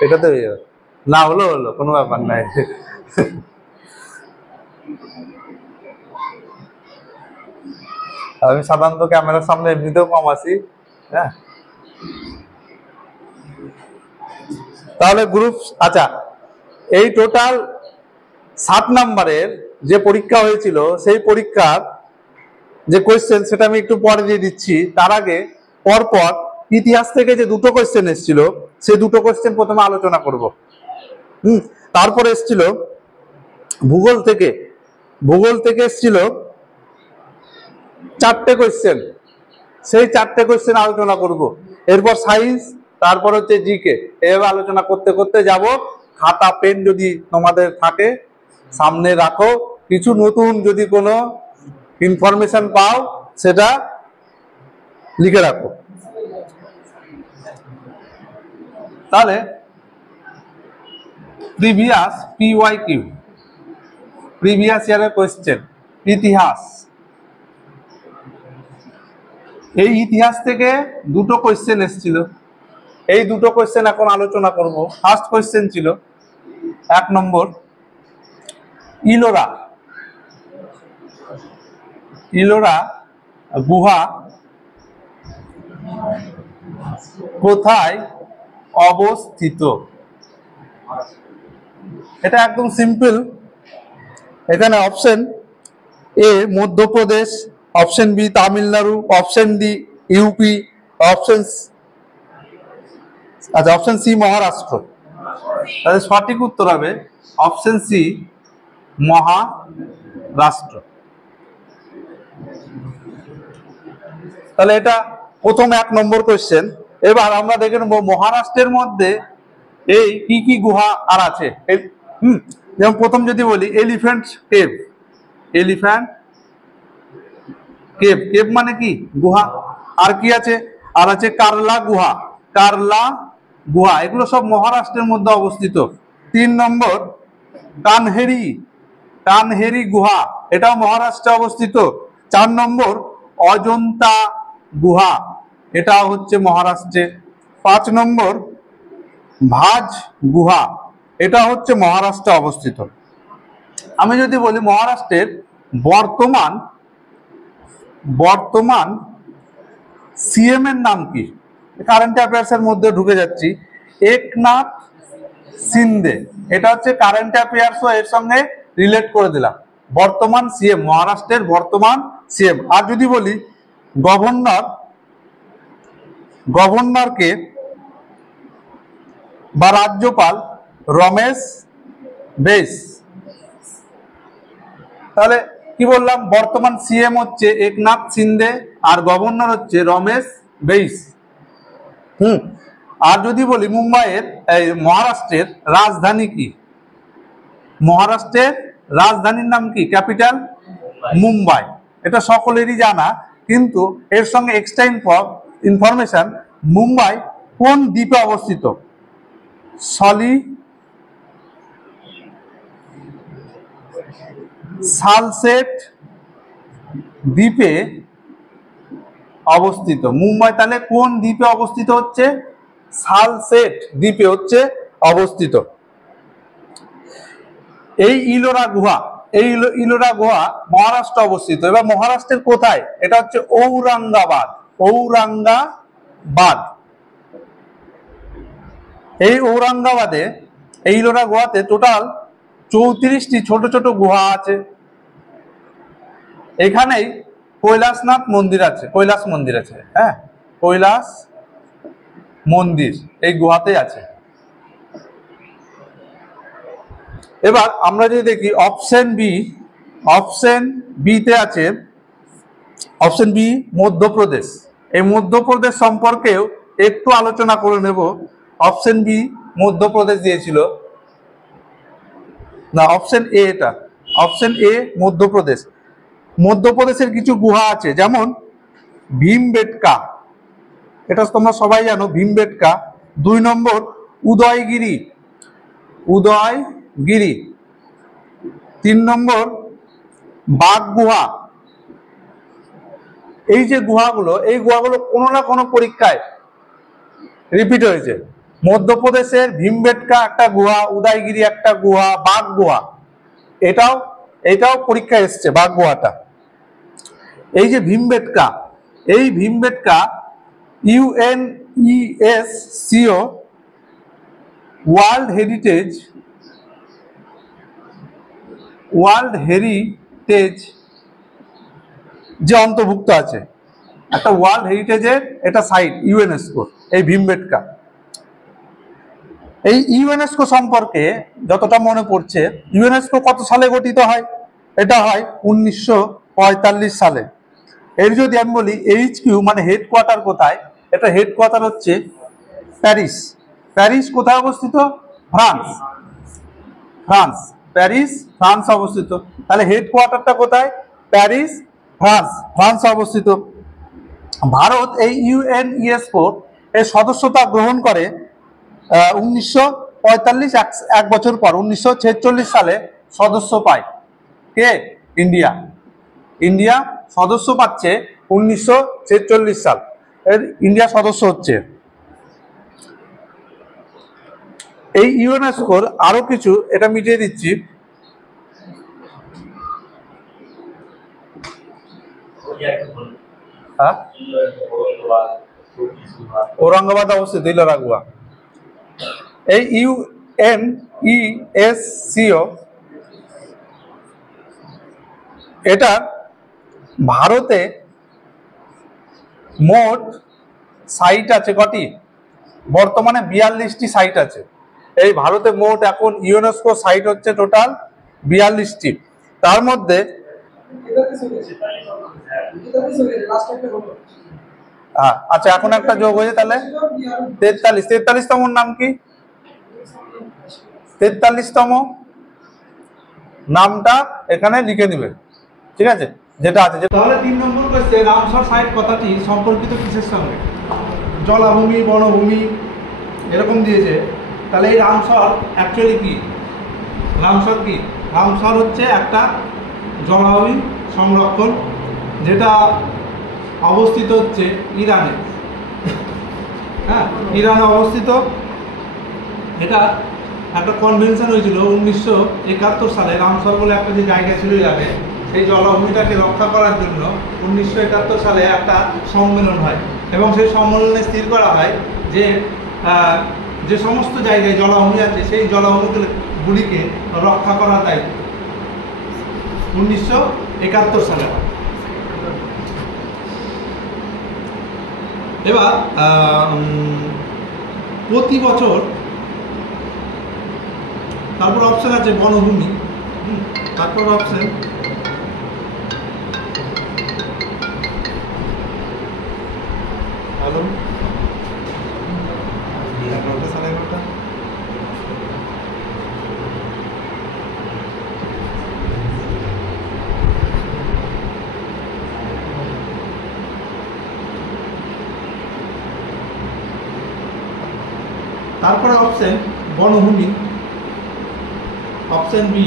এটাতে হয়ে যাবে, না হলো কোনো ব্যাপার নাই। আমি সাধারণত ক্যামেরার সামনে এমনিতেও কম আছি। হ্যাঁ তাহলে গ্রুপ, আচ্ছা এই টোটাল 7 নাম্বারের যে পরীক্ষা হয়েছিল সেই পরীক্ষার যে কোয়েশ্চেন সেটা আমি একটু পরে দিয়ে দিচ্ছি। তার আগে পরপর ইতিহাস থেকে যে দুটো কোয়েশ্চেন এসেছিল সেই দুটো কোয়েশ্চেন প্রথমে আলোচনা করব। তারপরে এসেছিল ভূগোল থেকে এসেছিল 4টে কোয়েশ্চেন, সেই 4টে কোয়েশ্চেন আলোচনা করব। এরপর সায়েন্স, তারপর হচ্ছে জিকে, এভাবে আলোচনা করতে করতে যাব। খাতা পেন যদি তোমাদের থাকে সামনে রাখো, কিছু নতুন যদি কোনো ইনফরমেশন পাও সেটা লিখে রাখো। তাহলে প্রিভিয়াস ইয়ারের কোয়েশ্চেন ইতিহাস, এই ইতিহাস থেকে দুটো কোয়েশ্চেন এসেছিল, এই দুটো কোয়েশ্চেন এখন আলোচনা করব। ফার্স্ট কোয়েশ্চেন ছিল 1 নম্বর, ইলোরা গুহা কোথায় অবস্থিত? এটা একদম সিম্পল। এখানে option A Madhya Pradesh, option B Tamil Nadu, option D UP, option C Maharashtra. তাহলে সঠিক উত্তর হবে অপশন সি মহারাষ্ট্র। তাহলে এটা প্রথম 1 নম্বর কোয়েশ্চেন। এবার আমরা দেখে নেব মহারাষ্ট্রের মধ্যে এই কি কি গুহা আর আছে। যেমন প্রথম যদি বলি এলিফ্যান্ট কেভ মানে কি গুহা। আর কি আছে? আর আছে কারলা গুহা, এগুলো সব মহারাষ্ট্রের মধ্যে অবস্থিত। 3 নম্বর কানহেরি গুহা, এটাও মহারাষ্ট্রে অবস্থিত। 4 নম্বর অজন্তা গুহা, এটাও হচ্ছে মহারাষ্ট্রে। 5 নম্বর ভাজ গুহা, এটা হচ্ছে মহারাষ্ট্রে অবস্থিত। আমি যদি বলি মহারাষ্ট্রের বর্তমান সিএম এর নাম কি, কারেন্ট অ্যাফেয়ার্স এর মধ্যে ঢুকে যাচ্ছি। একনাথ সিন্ধে, এটা হচ্ছে কারেন্ট অ্যাফেয়ার্স, এর সঙ্গে রিলেট করে দিলাম। বর্তমান সিএম, মহারাষ্ট্রের বর্তমান সিএম। আর যদি বলি গভর্নরকে বা রাজ্যপাল রমেশ বেশ। তাহলে কি বললাম? বর্তমান সিএম হচ্ছে একনাথ সিন্ধে আর গভর্নর হচ্ছে রমেশ বেশ। আর যদি বলি মহারাষ্ট্রের রাজধানী কি? মহারাষ্ট্রের রাজধানীর নাম কি? ক্যাপিটাল মুম্বাই। এটা সকলেরই জানা, কিন্তু এর সঙ্গে এক্সট্রা ইনফরমেশন, মুম্বাই কোন দ্বীপে অবস্থিত? সালসেট দ্বীপে অবস্থিত মুম্বাই। তাহলে কোন দ্বীপে অবস্থিত হচ্ছে? সালসেট দ্বীপে হচ্ছে অবস্থিত। এই ইলোরা গুহা মহারাষ্ট্র অবস্থিত। এবার মহারাষ্ট্রের কোথায়? এটা হচ্ছে ঔরঙ্গাবাদ। বাঁধ। এই ঔরঙ্গাবাদে, এই ইলোরা গুহাতে টোটাল 34টি ছোট ছোট গুহা আছে। এখানেই কৈলাসনাথ মন্দির আছে, কৈলাস মন্দির আছে। হ্যাঁ, কৈলাস মন্দির এই গুহাতেই আছে। এবার আমরা যদি দেখি অপশন বি, অপশন বিতে আছে, অপশন বি মধ্যপ্রদেশ। এই মধ্যপ্রদেশ সম্পর্কেও একটু আলোচনা করে নেব। অপশন বি মধ্যপ্রদেশ দিয়েছিল না, অপশন এ এটা, অপশন এ মধ্যপ্রদেশ। মধ্যপ্রদেশের কিছু গুহা আছে, যেমন ভীমবেটকা, এটা তোমরা সবাই জানো ভীমবেটকা। 2 নম্বর উদয়গিরি, উদয়গিরি। 3 নম্বর বাঘ গুহা। এই যে গুহাগুলো, এই গুহাগুলো কোনো না কোনো পরীক্ষায় রিপিট হয়েছে। মধ্যপ্রদেশের ভীমবেটকা একটা গুহা, উদয়গিরি একটা গুহা, বাঘ গুহা, এটাও পরীক্ষায় এসছে বাঘ গুহাটা। এই যে ভীমবেটকা, এই ভীমবেটকা UNESCO ওয়ার্ল্ড হেরিটেজ যে অন্তর্ভুক্ত আছে, একটা ওয়ার্ল্ড হেরিটেজের এটা সাইট ইউনেস্কো, এই ভীমবেটকা। এই ইউনেস্কো সম্পর্কে যতটা মনে পড়ছে, ইউনেস্কো কত সালে গঠিত হয়? এটা হয় 1945 সালে। এর যদি আমি বলি HQ মানে হেডকোয়ার্টার কোথায়, এটা হেডকোয়ার্টার হচ্ছে প্যারিস। প্যারিস কোথায় অবস্থিত? ফ্রান্স, ফ্রান্স, প্যারিস ফ্রান্স অবস্থিত। তাহলে হেডকোয়ার্টারটা কোথায়? প্যারিস, ফ্রান্স, ফ্রান্স অবস্থিত। ভারত এই ইউনেস্কো এর সদস্যতা গ্রহণ করে 1945, এক বছর পর 1946 সালে সদস্য পায় কে? ইন্ডিয়া। ইন্ডিয়া সদস্য পাচ্ছে 1946 সাল, এর ইন্ডিয়া সদস্য হচ্ছে। এই ইউনেস্কোর আরো কিছু, এটা মিটিয়ে দিচ্ছি। হ্যাঁ, ঔরঙ্গাবাদ অবস্থিত ইলোরা গুহা। এই UNESCO এটা ভারতে মোট সাইট আছে কটি? বর্তমানে 42টি সাইট আছে। এই ভারতে মোট এখন ইউনেস্কো সাইট হচ্ছে টোটাল 42টি। তার মধ্যে আচ্ছা, এখন একটা যোগ হয়েছে, তাহলে 43তম নাম কি? 43তম নামটা এখানে লিখে নিবে, ঠিক আছে, যেটা আছে। তাহলে 3 নম্বর কোশ্চেন, রামসর সাইট কথাটি সম্পর্কিত কিসের সঙ্গে? জলাভূমি, বনভূমি এরকম দিয়েছে। তাহলে এই রামসর অ্যাকচুয়ালি কি? রামসর কি? রামসর হচ্ছে একটা জলাভূমি সংরক্ষণ, যেটা অবস্থিত হচ্ছে ইরানে। হ্যাঁ, ইরানে অবস্থিত। এটা একটা কনভেনশন হয়েছিল 1971 সালে। রামসর বলে একটা যে জায়গা ছিল ইরানে, সেই জলাভূমিটাকে রক্ষা করার জন্য 1971 সালে একটা সম্মেলন হয়, এবং সেই সম্মেলনে স্থির করা হয় যে যে সমস্ত জায়গায় জলাভূমি আছে সেই জলাভূমিগুলিকে রক্ষা করার দায়িত্ব 1971 সালে হয়। এবার প্রতি বছর, তারপর অপশন আছে বনভূমি, তারপর অপশন হ্যালো 11টা 11:30। তারপরে অপশন বনভূমি, অপশন বি।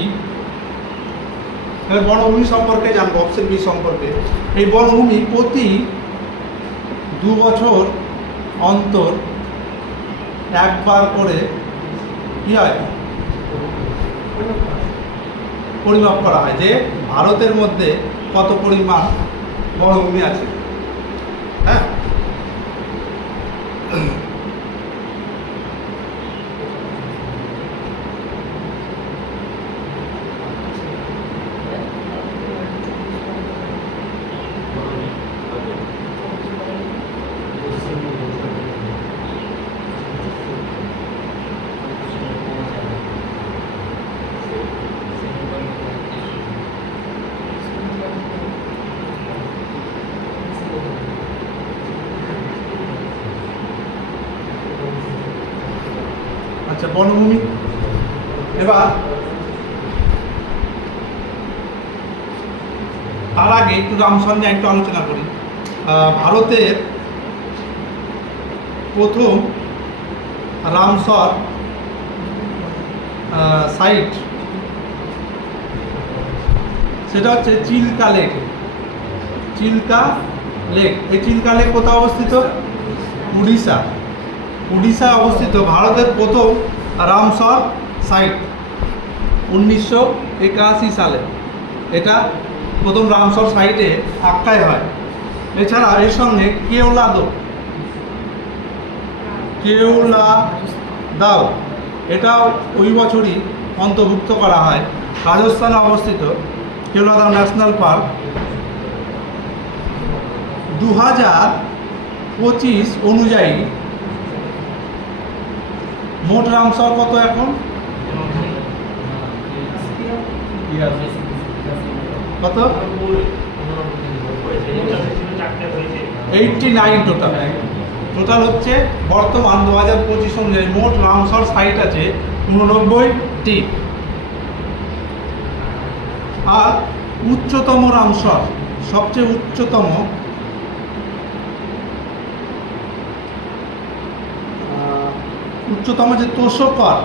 বনভূমি সম্পর্কে জানবো, অপশন বি সম্পর্কে। এই বনভূমি প্রতি 2 বছর অন্তর একবার করে কি হয়? পরিমাপ করা হয় যে ভারতের মধ্যে কত পরিমাণ বনভূমি আছে। হ্যাঁ, আচ্ছা, বনভূমি। এবার তার আগে একটু রামসর নিয়ে একটু আলোচনা করি। ভারতের প্রথম রামসর সাইট সেটা হচ্ছে চিল্কা লেক। চিল্কা লেক, এই চিল্কা লেক কোথায় অবস্থিত? উড়িষ্যা। উড়িষ্যায় অবস্থিত ভারতের প্রথম রামসর সাইট 1981 সালে এটা প্রথম রামসর সাইটে আখ্যায় হয়। এছাড়া এর সঙ্গে কেওলাদাও এটাও ওই বছরই অন্তর্ভুক্ত করা হয়। রাজস্থানে অবস্থিত কেওলাদাও ন্যাশনাল পার্ক 2025 অনুযায়ী মোট রামসর কত এখন? কত? 89 টোটাল হচ্ছে বর্তমান 2025 অনুযায়ী মোট রামসর সাইট আছে 89টি। আর উচ্চতম রামসর, সবচেয়ে উচ্চতম যে তোষকর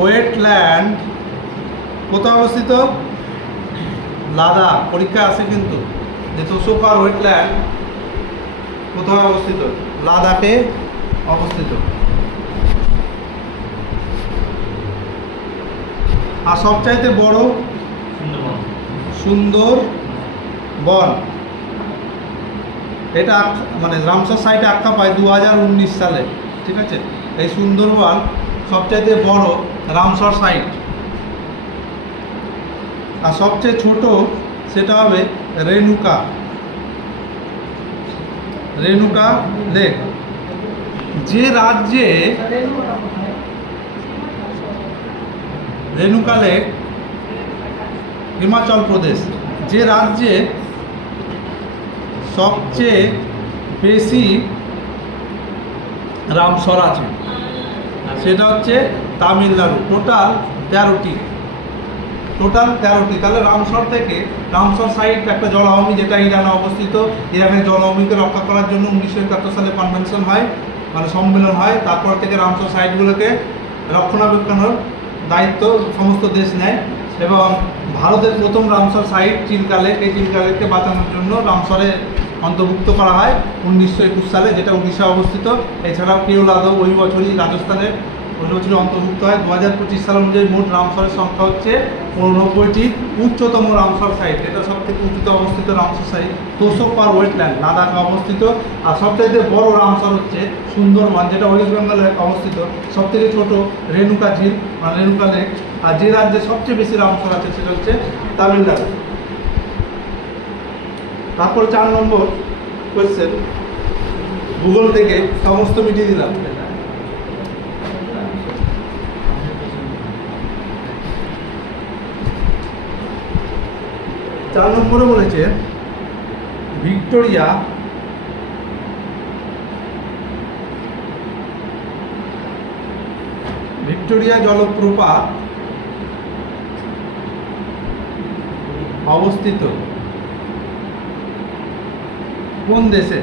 ওয়েটল্যান্ড কোথায় অবস্থিত? লাদাখ। পরীক্ষা আছে কিন্তু, যে তোষকর ওয়েটল্যান্ড কোথায় অবস্থিত? লাদাখে অবস্থিত। আর সবচাইতে বড় সুন্দরবন, এটা মানে রামসর সাইটে আখ্যা পায় 2019 সালে। ঠিক আছে, এই সুন্দরবন সবচাইতে বড় রামসর সাইট। আর সবচেয়ে ছোট সেটা হবে রেণুকা লেক। যে রাজ্যে রেণুকা লেক হিমাচল প্রদেশ, যে রাজ্যে সবচেয়ে বেশি রামসর আছে সেটা হচ্ছে তামিলনাড়ু। টোটাল 13টি। তাহলে রামসর থেকে, রামসর সাইট একটা জলাভূমি যেটা ইরানে অবস্থিত। ইরানের জলাভূমিকে রক্ষা করার জন্য 1971 সালে কনভেনশন হয়, মানে সম্মেলন হয়। তারপর থেকে রামসর সাইটগুলোকে রক্ষণাবেক্ষণের দায়িত্ব সমস্ত দেশ নেয়। এবং ভারতের প্রথম রামসর সাইট চিল্কা লেক, এই চিল্কা লেককে বাঁচানোর জন্য রামসরে অন্তর্ভুক্ত করা হয় 1921 সালে, যেটা উড়িষ্যা অবস্থিত। এছাড়াও কেওলাদাও ওই বছরই রাজস্থানের ওই বছরই অন্তর্ভুক্ত হয়। 2025 সাল অনুযায়ী মোট রামসরের সংখ্যা হচ্ছে 89টি। উচ্চতম রামসর সাইট, এটা সব থেকে উঁচুতে অবস্থিত রামসর সাইট তোষকর ওয়েটল্যান্ড, লাদাখে অবস্থিত। আর সবচাইতে বড় রামসর হচ্ছে সুন্দরবন, যেটা ওয়েস্ট বেঙ্গলে অবস্থিত। সব থেকে ছোট রেণুকা ঝিল বা রেণুকা লেক। আর যে রাজ্যে সবচেয়ে বেশি রামসর আছে সেটা হচ্ছে তামিলনাড়ু। তারপর 4 নম্বর কোয়েশ্চেন, ভূগোল থেকে সমস্ত মিটিয়ে দিলাম। 4 নম্বরে বলেছে ভিক্টোরিয়া জলপ্রপাত অবস্থিত কোন দেশে?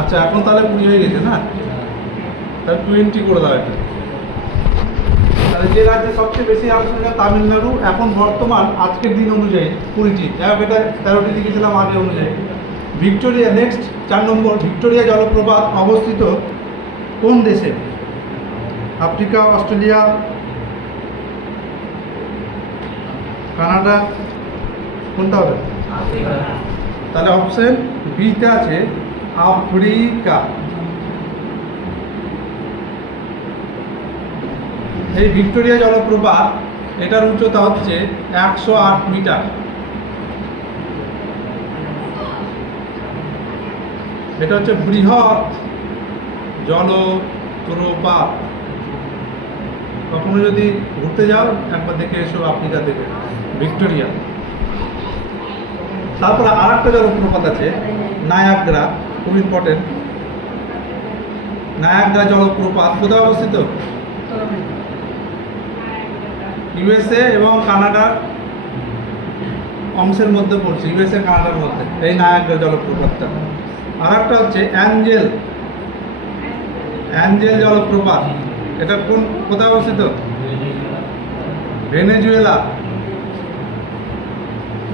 আচ্ছা, এখন তাহলে 20 হয়ে গেছে না? তাহলে 20 করে দাও এটা। তাহলে যে রাজ্যে সবচেয়ে বেশি রামসর তামিলনাড়ু। এখন বর্তমান আজকের দিন অনুযায়ী 20টি, এটা 13টি লিখেছিলাম আগে অনুযায়ী। ভিক্টোরিয়া, নেক্সট 4 নম্বর, ভিক্টোরিয়া জলপ্রপাত অবস্থিত কোন দেশে? আফ্রিকা, অস্ট্রেলিয়া, কানাডা কোনটা হবে? তাহলে অপশন বিটা আছে আফ্রিকা। এই ভিক্টোরিয়া জলপ্রপাত এটার উচ্চতা হচ্ছে 108 মিটার। এটা হচ্ছে বৃহৎ জলপ্রপাত। কখনো যদি ঘুরতে যাও একবার দেখে এসো আফ্রিকা থেকে, ভিক্টোরিয়া। তারপরে আর একটা জলপ্রপাত আছে নায়াগ্রা, খুব ইম্পর্টেন্ট। নায়াগ্রা জলপ্রপাত কোথায় অবস্থিত? ইউএসএ এবং কানাডার অংশের মধ্যে পড়ছে, ইউএসএ কানাডার মধ্যে এই নায়াগ্রা জলপ্রপাতটা। আর একটা হচ্ছে অ্যাঞ্জেল জলপ্রপাত। এটা কোথায় অবস্থিত?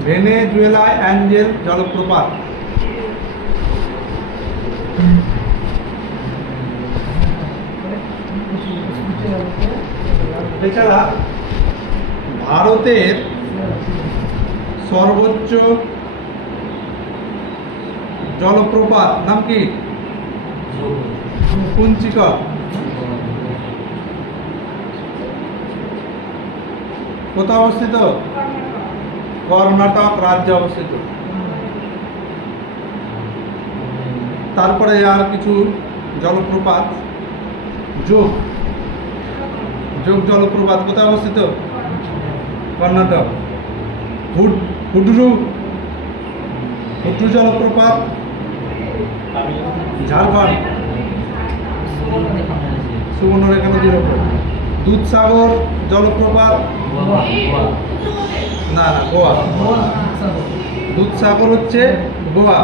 ভেনেজুয়েলায় অ্যাঞ্জেল জলপ্রপাত। এছাড়া ভারতের সর্বোচ্চ জলপ্রপাত নাম কি? কুঞ্চিকল। কোথায় অবস্থিত? কর্ণাটক রাজ্যে অবস্থিত। তারপরে আর কিছু জলপ্রপাত, যোগ জলপ্রপাত কোথায় অবস্থিত? কর্ণাটক। হুডরু জলপ্রপাত ঝাড়খণ্ড, সুবর্ণরেখা নদীর ওপর। দুধসাগর জলপ্রপাত না গোয়া। দুধসাগর হচ্ছে গোয়া।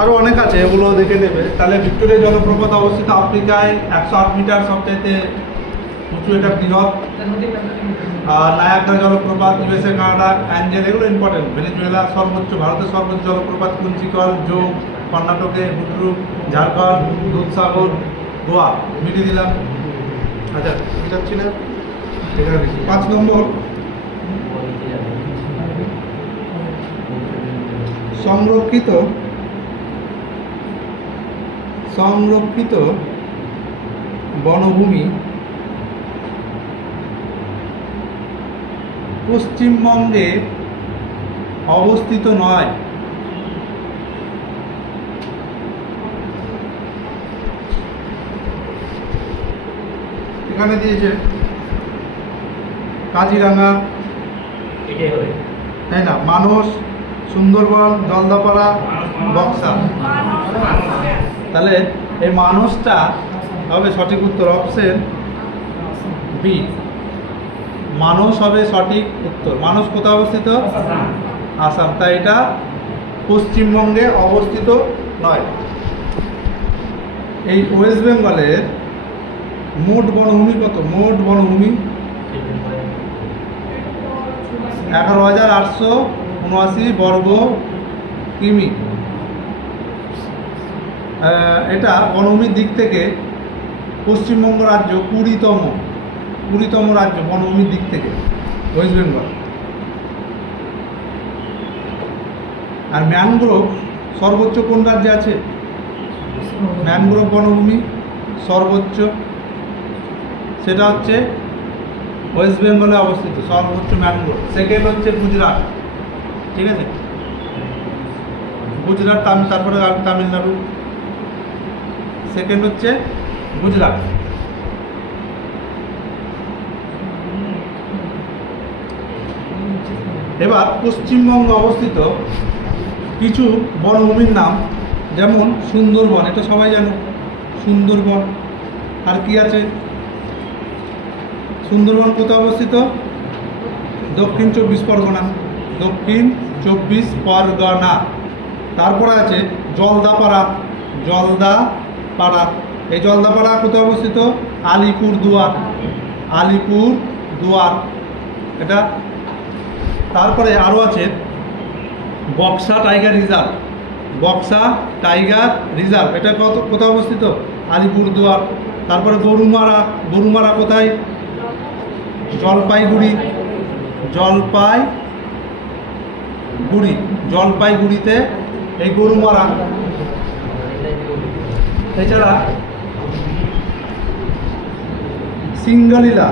আরো অনেক আছে, এগুলো দেখে নেবে। তাহলে ভিক্টোরিয়া জলপ্রপাত অবস্থিত আফ্রিকায়, 108 মিটার, সবচাইতে উঁচু, এটা বৃহৎ। আর নায়াগ্রা জলপ্রপাত ইউএসএ কানাডা, অ্যাঞ্জেল এগুলো ইম্পর্টেন্ট। ভেনেজুয়েলা সর্বোচ্চ, ভারতের সর্বোচ্চ জলপ্রপাত কুঞ্চিকল, যোগ কর্ণাটকে, হুডরু ঝাড়খণ্ড, দুধসাগর গোয়া। মিটিয়ে দিলাম। আচ্ছা বুঝাচ্ছি না, এখানে 5 নম্বর সংরক্ষিত বনভূমি পশ্চিমবঙ্গে অবস্থিত নয়। এখানে দিয়েছে কাজিরাঙ্গা, তাই না, মানস, সুন্দরবন, জলদাপাড়া, বক্সা। তাহলে এই মানসটা হবে সঠিক উত্তর, অপশন বি। মানস হবে সঠিক উত্তর। মানস কোথায় অবস্থিত? আসাম। তাই এটা পশ্চিমবঙ্গে অবস্থিত নয়। এই ওয়েস্ট বেঙ্গলের মোট বনভূমি কত? মোট বনভূমি 11,879 বর্গ কিমি। এটা বনভূমির দিক থেকে পশ্চিমবঙ্গ রাজ্য 20তম রাজ্য বনভূমির দিক থেকে, ওয়েস্ট বেঙ্গল। আর ম্যানগ্রোভ সর্বোচ্চ কোন রাজ্যে আছে? ম্যানগ্রোভ বনভূমি সর্বোচ্চ, সেটা হচ্ছে ওয়েস্ট বেঙ্গলে অবস্থিত সর্বোচ্চ ম্যানগ্রোভ। সেকেন্ড হচ্ছে গুজরাট, ঠিক আছে, গুজরাট, তারপরে তামিলনাড়ু। সেকেন্ড হচ্ছে গুজরাট। এবার পশ্চিমবঙ্গে অবস্থিত কিছু বনভূমির নাম, যেমন সুন্দরবন, এটা সবাই জানো, সুন্দরবন। আর কি আছে? সুন্দরবন কোথায় অবস্থিত? দক্ষিণ 24 পরগনা, দক্ষিণ 24 পরগনা। তারপরে আছে জলদাপাড়া, এই জলদাপাড়া কোথায় অবস্থিত? আলিপুরদুয়ার, এটা। তারপরে আরও আছে বক্সা টাইগার রিজার্ভ, এটা কোথায় অবস্থিত? আলিপুরদুয়ার। তারপরে গরুমারা কোথায়? জলপাইগুড়িতে এই গরুমারা। এছাড়া সিঙ্গলীলা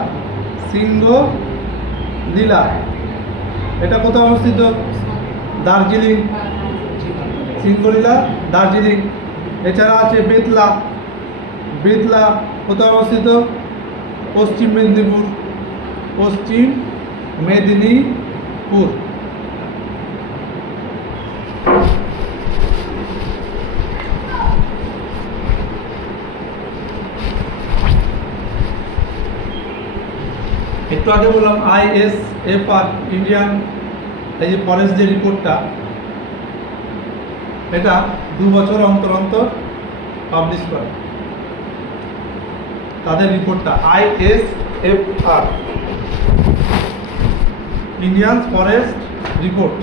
এটা কোথায় অবস্থিত? দার্জিলিং। সিঙ্গলীলা দার্জিলিং। এছাড়া আছে বেতলা কোথায় অবস্থিত? পশ্চিম মেদিনীপুর। একটু আগে বললাম ISFR ইন্ডিয়ান এই যে ফরেস্ট যে রিপোর্টটা, এটা 2 বছর অন্তর অন্তর পাবলিশ করে তাদের রিপোর্টটা। ISFR Indian forest report,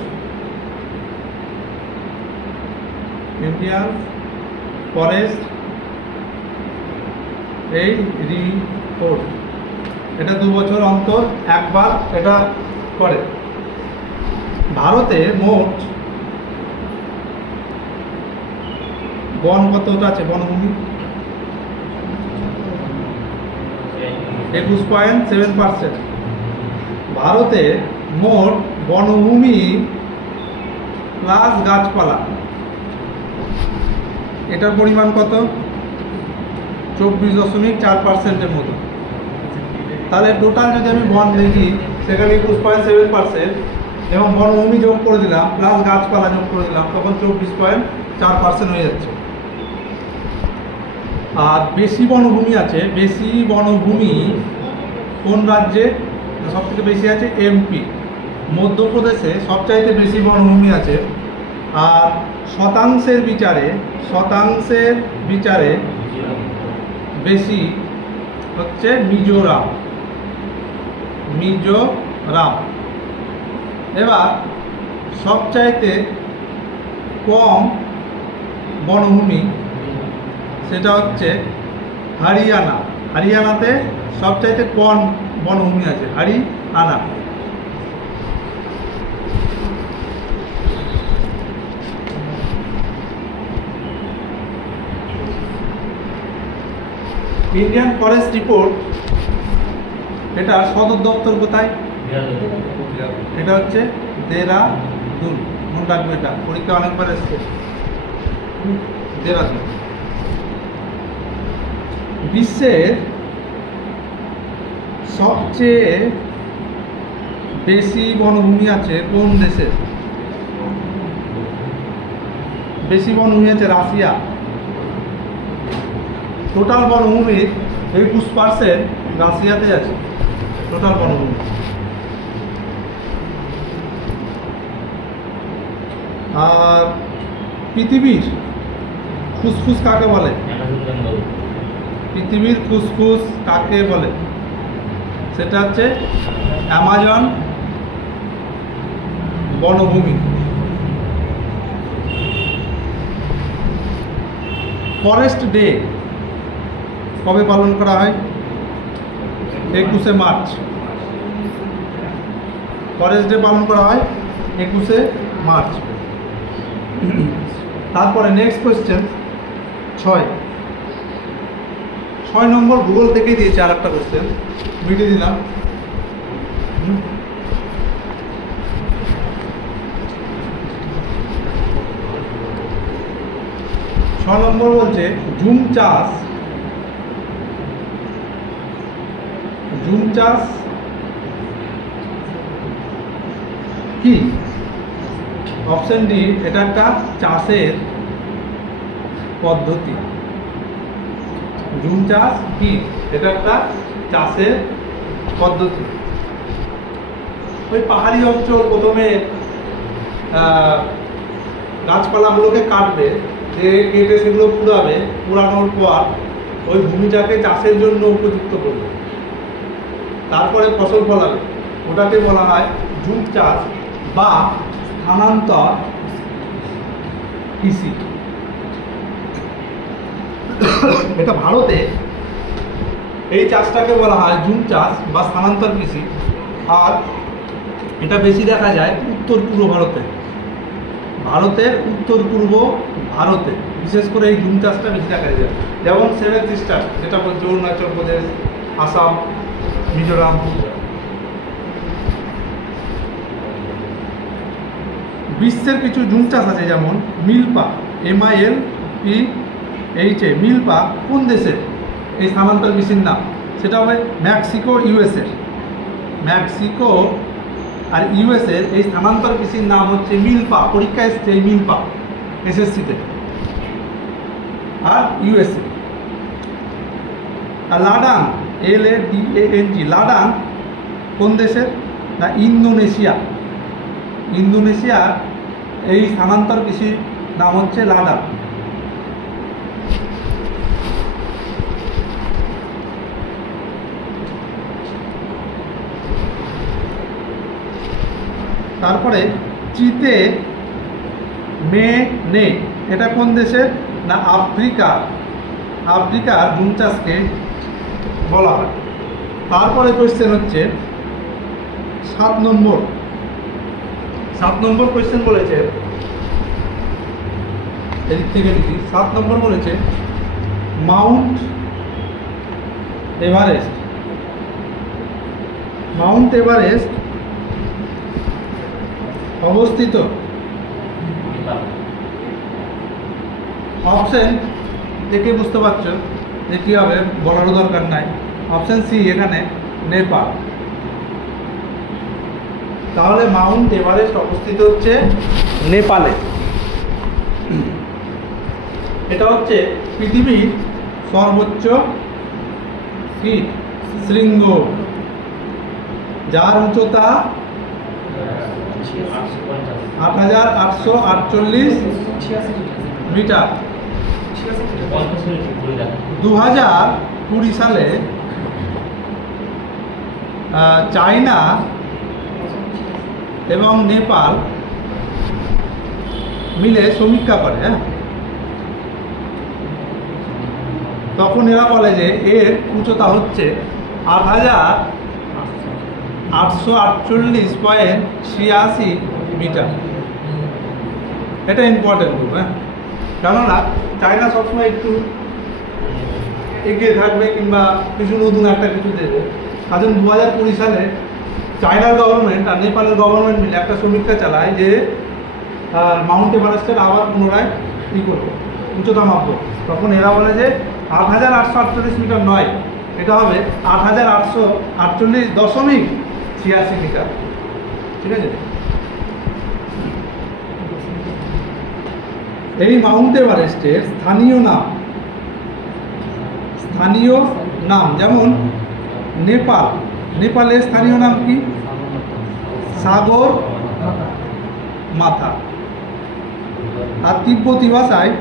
Indian forest এই রিপোর্ট, এটা 2 বছর অন্তর একবার এটা করে। ভারতে মোট বন কতটা আছে? বনভূমি 21.7%। ভারতে মোট বনভূমি প্লাস গাছপালা এটার পরিমাণ কত? 24.4%-এর মতো। তাহলে টোটাল যদি আমি বন দেখি সেখানে 21.7% এবং বনভূমি যোগ করে দিলাম প্লাস গাছপালা যোগ করে দিলাম, তখন 24.4% হয়ে যাচ্ছে। আর বেশি বনভূমি আছে, বেশি বনভূমি কোন রাজ্যে সব থেকে বেশি আছে? MP। মধ্যপ্রদেশে সবচাইতে বেশি বনভূমি আছে। আর শতাংশের বিচারে বেশি হচ্ছে মিজোরাম। এবার সবচাইতে কম বনভূমি সেটা হচ্ছে হরিয়ানাতে সবচাইতে কম বনভূমি আছে, হরিয়ানা। ইন্ডিয়ান ফরেস্ট রিপোর্ট, এটা সদর দপ্তর কোথায়? এটা হচ্ছে দেরাদুন। মনে রাখবে, এটা পরীক্ষা অনেকবার এসছে। দেরাদুন। বিশ্বের সবচেয়ে বেশি বনভূমি আছে কোন দেশে? বেশি বনভূমি আছে রাশিয়া। টোটাল বনভূমির 21% রাশিয়াতে আছে, টোটাল বনভূমি। আর পৃথিবীর ফুসফুস কাকে বলে? পৃথিবীর ফুসফুস কাকে বলে? সেটা হচ্ছে অ্যামাজন বনভূমি। ফরেস্ট ডে কবে পালন করা হয়? 21শে মার্চ। ফরেস্ট ডে পালন করা হয় 21শে মার্চ। তারপরে নেক্সট কোয়েশ্চেন 6 নম্বর ভূগোল থেকেই দিয়েছে আর একটা কোয়েশ্চেন, মিটিয়ে দিলাম। 6 নম্বর বলছে ঝুম চাষ কি? অপশন ডি, এটা একটা চাষের পদ্ধতি। ঝুম চাষ কি? এটা একটা চাষের পদ্ধতি। ওই পাহাড়ি অঞ্চল প্রথমে গাছপালাগুলোকে কাটবে, কেটে সেগুলো পুরানোর পর ওই ভূমিটাকে চাষের জন্য উপযুক্ত করবে, তারপরে ফসল ফলাবে। ওটাকে বলা হয় ঝুম চাষ বা স্থানান্তর কৃষি। এটা ভারতে এই চাষটাকে বলা হয় জুম চাষ বা স্থানান্তর কৃষি। আর এটা বেশি দেখা যায় উত্তর পূর্ব ভারতে, ভারতের উত্তর পূর্ব ভারতে বিশেষ করে এই জুম চাষটা বেশি দেখা যায়। যেমন 7 স্টার যেটা বলছে অরুণাচল প্রদেশ, আসাম, মিজোরাম। বিশ্বের কিছু জুম চাষ আছে, যেমন মিলপা, MILPHA, মিলপা কোন দেশের এই স্থানান্তর কৃষির নাম? সেটা হবে মেক্সিকো, USA। মেক্সিকো আর USA এই স্থানান্তর কৃষির নাম হচ্ছে মিলপা। পরীক্ষা এসছে এই মিলপা SSC-তে, আর USA। আর লাডাং, LADANG, লাডাং কোন দেশের? না ইন্দোনেশিয়া। ইন্দোনেশিয়ার এই স্থানান্তর কৃষির নাম হচ্ছে লাডাং। তারপরে চিতে মেনে, এটা কোন দেশের? না আফ্রিকা। আফ্রিকার জুম চাষকে বলা হয়। তারপরে কোয়েশ্চেন হচ্ছে 7 নম্বর। 7 নম্বর কোয়েশ্চেন বলেছে, এদিক থেকে লিখি। 7 নম্বর বলেছে মাউন্ট এভারেস্ট। মাউন্ট এভারেস্ট অবস্থিত অপশন দেখে বুঝতে পারছো যে কী হবে, বলারও দরকার নাই। অপশন সি এখানে নেপাল। তাহলে মাউন্ট এভারেস্ট অবস্থিত হচ্ছে নেপালে। এটা হচ্ছে পৃথিবীর সর্বোচ্চ শৃঙ্গ, যার উচ্চতা 8,848 মিটার। 2020 সালে চায়না এবং নেপাল মিলে সমীক্ষা করে। তখন এরা বলে যে এর উচ্চতা হচ্ছে 8,848.86 মিটার। এটা ইম্পর্টেন্ট গ্রুপ, কেননা চায়না সবসময় একটু এগিয়ে থাকবে কিংবা কিছু নতুন একটা কিছু দেবে। কারণ 2020 সালে চায়নার গভর্নমেন্ট আর নেপালের গভর্নমেন্ট মিলে একটা সমীক্ষা চালায় যে মাউন্ট এভারেস্টের আবার পুনরায় কী করবো, উচ্চতা মাপবো। তখন এরা বলে যে 8,848 মিটার নয়, এটা হবে 8,848.86 মিটার। ঠিক আছে। এই মাউন্ট এভারেস্টের স্থানীয় নাম যেমন নেপাল, নেপালের স্থানীয় নাম কি? সাগর মাথা। আর তিব্বতী ভাষায়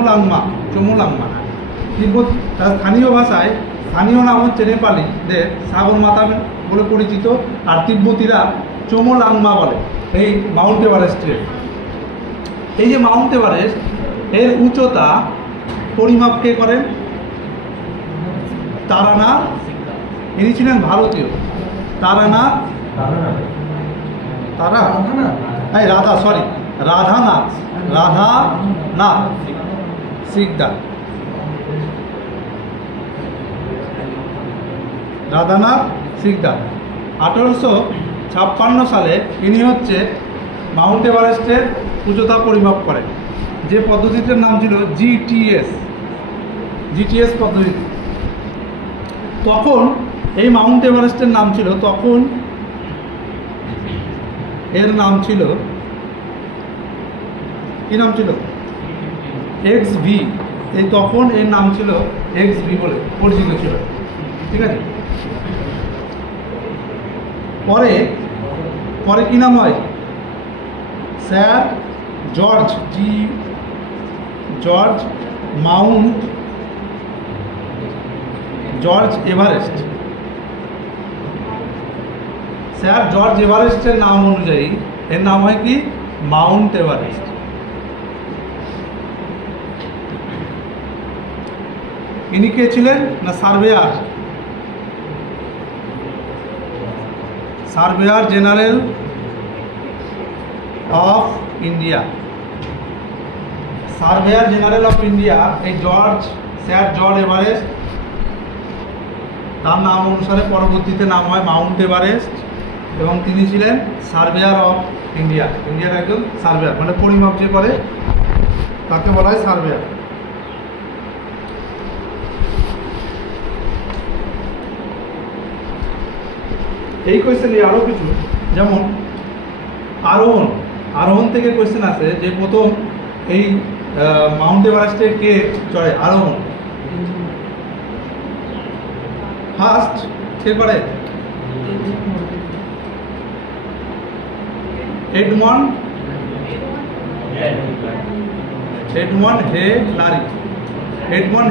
চমোলাংমা। তিব্বত স্থানীয় ভাষায় স্থানীয় নাম হচ্ছে নেপালিদের সাগর মাথা বলে পরিচিত, আর তিব্বতীরা চমোলাংমা বলে এই মাউন্ট এভারেস্টের। এই যে মাউন্ট এভারেস্ট, এর উচ্চতা পরিমাপ কে করেন? তারানাথ। ইনি ছিলেন ভারতীয়। রাধানাথ সিকদার। রাধানাথ সিকদার 1856 সালে ইনি হচ্ছে মাউন্ট এভারেস্টের উচ্চতা পরিমাপ করেন। যে পদ্ধতিটার নাম ছিল জিটিএস পদ্ধতি। তখন এই মাউন্ট এভারেস্টের নাম ছিল, তখন এর নাম ছিল, কি নাম ছিল? XV। এই তখন এর নাম ছিল XV বলে পরিচিত ছিল। ঠিক আছে। পরে পরে কি নাম হয়? Sir George Everest. Sir George এভারেস্টের নাম অনুযায়ী এর নাম হয় কি মাউন্ট এভারেস্ট। ইনি কে ছিলেন না surveyor, surveyor general of India, surveyor general of India. এই স্যার জর্জ এভারেস্ট, তার নাম অনুসারে পরবর্তীতে নাম হয় মাউন্ট এভারেস্ট, এবং তিনি ছিলেন সার্ভেয়ার অফ ইন্ডিয়া। ইন্ডিয়ার একজন সার্ভেয়ার, মানে পরিমাপ যে করে তাকে বলা হয় সার্ভেয়ার। এই কোয়েশ্চেনে আরও কিছু, যেমন আরোহণ থেকে কোয়েশ্চেন আছে যে প্রথম এই মাউন্ট এভারেস্টে কে চড়ে? আরোহণ ফার্স্ট কে করে? এডমন্ড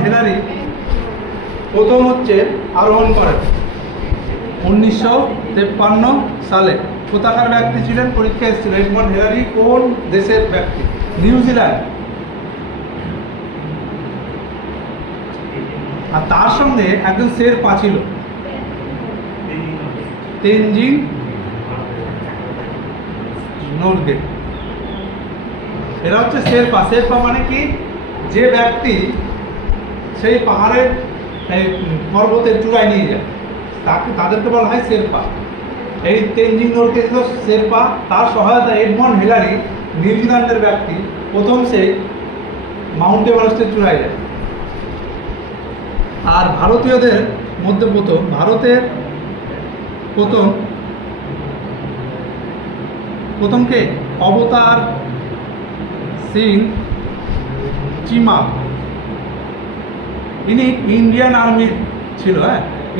হেলারি প্রথম হচ্ছে আরোহণ করেন 1953 সালে। কোথাকার ব্যক্তি ছিলেন? পরীক্ষা এসেছিল। এডমন্ড হেলারি কোন দেশের ব্যক্তি? নিউজিল্যান্ড। আর তার সঙ্গে একজন শেরপা ছিল, তেনজিং নোরগে। এরা হচ্ছে শেরপা। শেরপা মানে কি? যে ব্যক্তি সেই পাহাড়ের পর্বতের চূড়ায় নিয়ে যায় তাদেরকে বলা হয় শেরপা। এই তেনজিং নোরগে ছিল শেরপা, তার সহায়তা এডমন্ড হিলারি, নিউজিল্যান্ডের ব্যক্তি, প্রথম সে মাউন্ট এভারেস্টের চূড়ায় যায়। আর ভারতীয়দের মধ্যে ভারতের প্রথম কে? অবতার সিং চিমা। ইনি ইন্ডিয়ান আর্মি ছিল,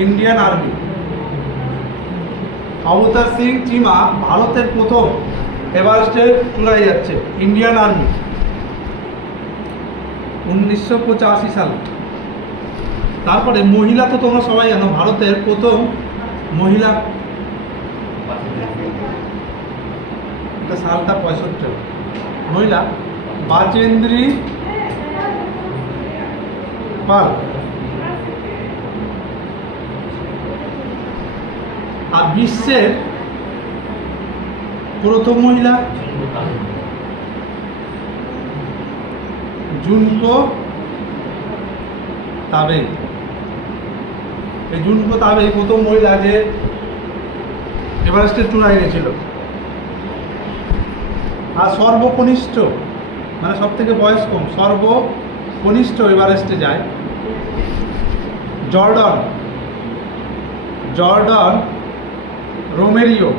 ইন্ডিয়ান আর্মি। অবতার সিং চিমা ভারতের প্রথম এভারেস্টের চূড়ায় যাচ্ছে, ইন্ডিয়ান আর্মি, 1985 সালে। তারপরে মহিলা তো তোমরা সবাই জানো, ভারতের প্রথম মহিলা, সালটা 65 মহিলা বাচেন্দ্রী পাল। আর বিশ্বের প্রথম মহিলা জুনকো তাবে। এই জুনকো তাবে প্রথম মহিলা যে এভারেস্টের চূড়ায় গেছিল। আর সর্বকনিষ্ঠ, মানে সব থেকে বয়স কম, সর্বকনিষ্ঠ এভারেস্টে যায় জর্ডন রোমেরো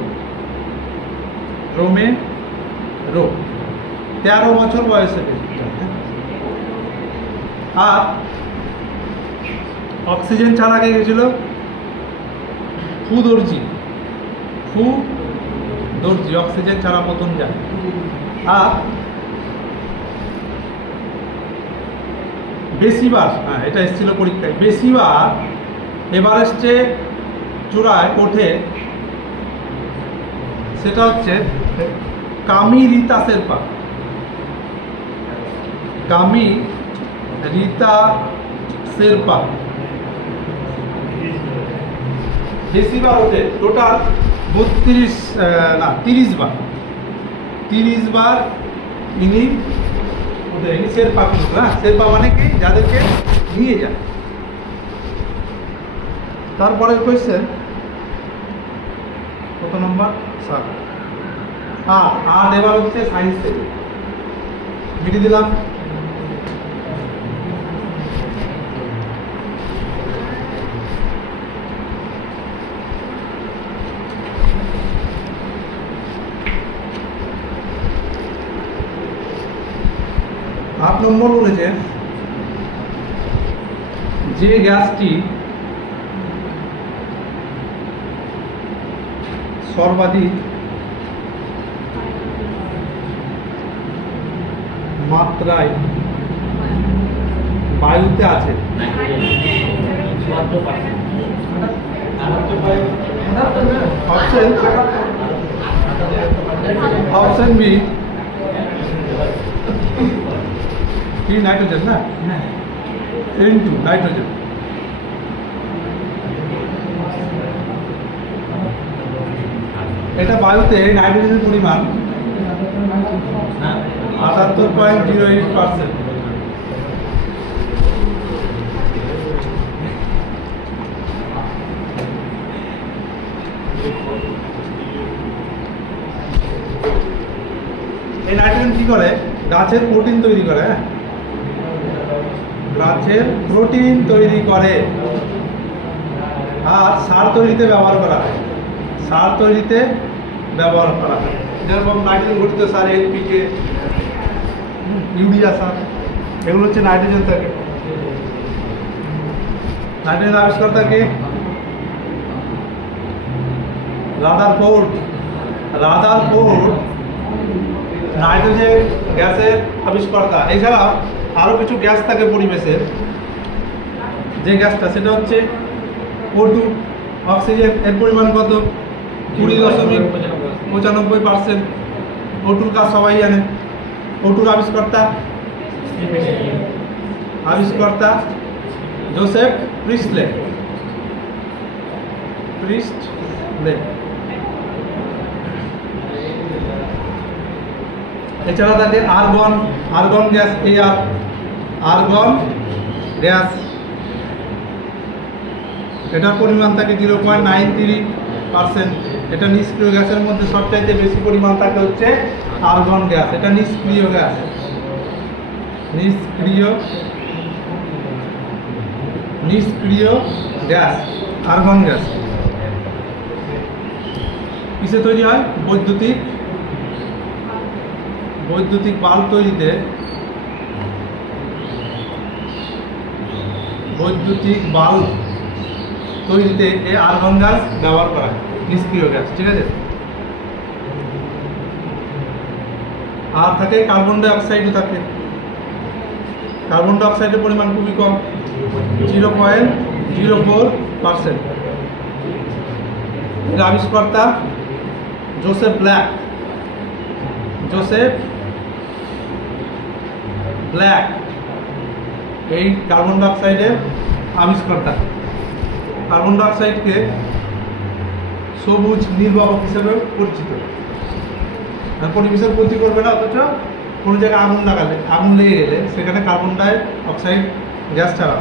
13 বছর বয়সে। আর অক্সিজেন ছাড়া কে গেছিল? ফু দর্জি, অক্সিজেন ছাড়া প্রথম যায়। আর বেশিবার, এটা এসেছিল পরীক্ষায়, বেশিবার এভারেস্টে চূড়ায় ওঠে সেটা হচ্ছে কামি রিতা শেরপা। বেশিবার ওঠে, টোটাল 30 বার ইনি শেরপা। শেরপা মানে কি? যাদেরকে নিয়ে যায়। তারপরের কোয়েশ্চেন কত নম্বর? 7। আর এবার হচ্ছে সায়েন্স থেকে মিটিয়ে দিলাম। আট নম্বর বলেছে যে গ্যাসটি সর্বাধিক মাত্রায় বায়ুতে আছে, অপশন অপশন বি কি নাইট্রোজেন না N2 নাইট্রোজেন। এটা বায়ুতে নাইট্রোজেনের পরিমাণ 78.08%। এই নাইট্রোজেন কি করে? গাছের প্রোটিন তৈরি করে। হ্যাঁ, গাছের প্রোটিন তৈরি করে আর সার তৈরিতে ব্যবহার করা হয়। সার তৈরিতে ব্যবহার করা হয়, যেরকম নাইট্রোজেন ঘটিত সার, এনপিকে, ইউরিয়া সার, এগুলো হচ্ছে নাইট্রোজেন থাকে। নাইট্রোজেন আবিষ্কর্তা কে? রাদারফোর্ড। রাদারফোর্ড নাইট্রোজেন গ্যাসের আবিষ্কর্তা। এছাড়া আরও কিছু গ্যাস থাকে পরিবেশের, যে গ্যাসটা সেটা হচ্ছে O2। অক্সিজেন এর পরিমাণ কত? 20.95%। O2-র কাজ সবাই জানে। O2-র আবিষ্কর্তা জোসেফ প্রিস্টলে। এছাড়া থাকে আর্গন গ্যাস। আর্গন গ্যাস, এটার পরিমাণ থাকে 0.93%। এটা নিষ্ক্রিয় গ্যাসের মধ্যে সবচাইতে বেশি পরিমাণ থাকে হচ্ছে আর্গন গ্যাস। এটা নিষ্ক্রিয় গ্যাস। নিষ্ক্রিয় গ্যাস আর্গন গ্যাস। কিসে তৈরি হয়? বৈদ্যুতিক বাল্ব তৈরিতে এই আর্গন গ্যাস ব্যবহার করা হয়, নিষ্ক্রিয় গ্যাস। ঠিক আছে। আর থাকে কার্বন ডাই অক্সাইডও থাকে। কার্বন ডাই অক্সাইডের পরিমাণ খুবই কম, 0.04%। এর আবিষ্কর্তা জোসেফ ব্ল্যাক এই কার্বন ডাই অক্সাইডের আবিষ্কর্তা। কার্বন ডাই অক্সাইডকে সবুজ নির্বাপক হিসেবে পরিচিত। পরিবেশের ক্ষতি করবে না, অথচ কোনো জায়গায় আগুন লেগে গেলে সেখানে কার্বন ডাই অক্সাইড গ্যাস ছাড়া।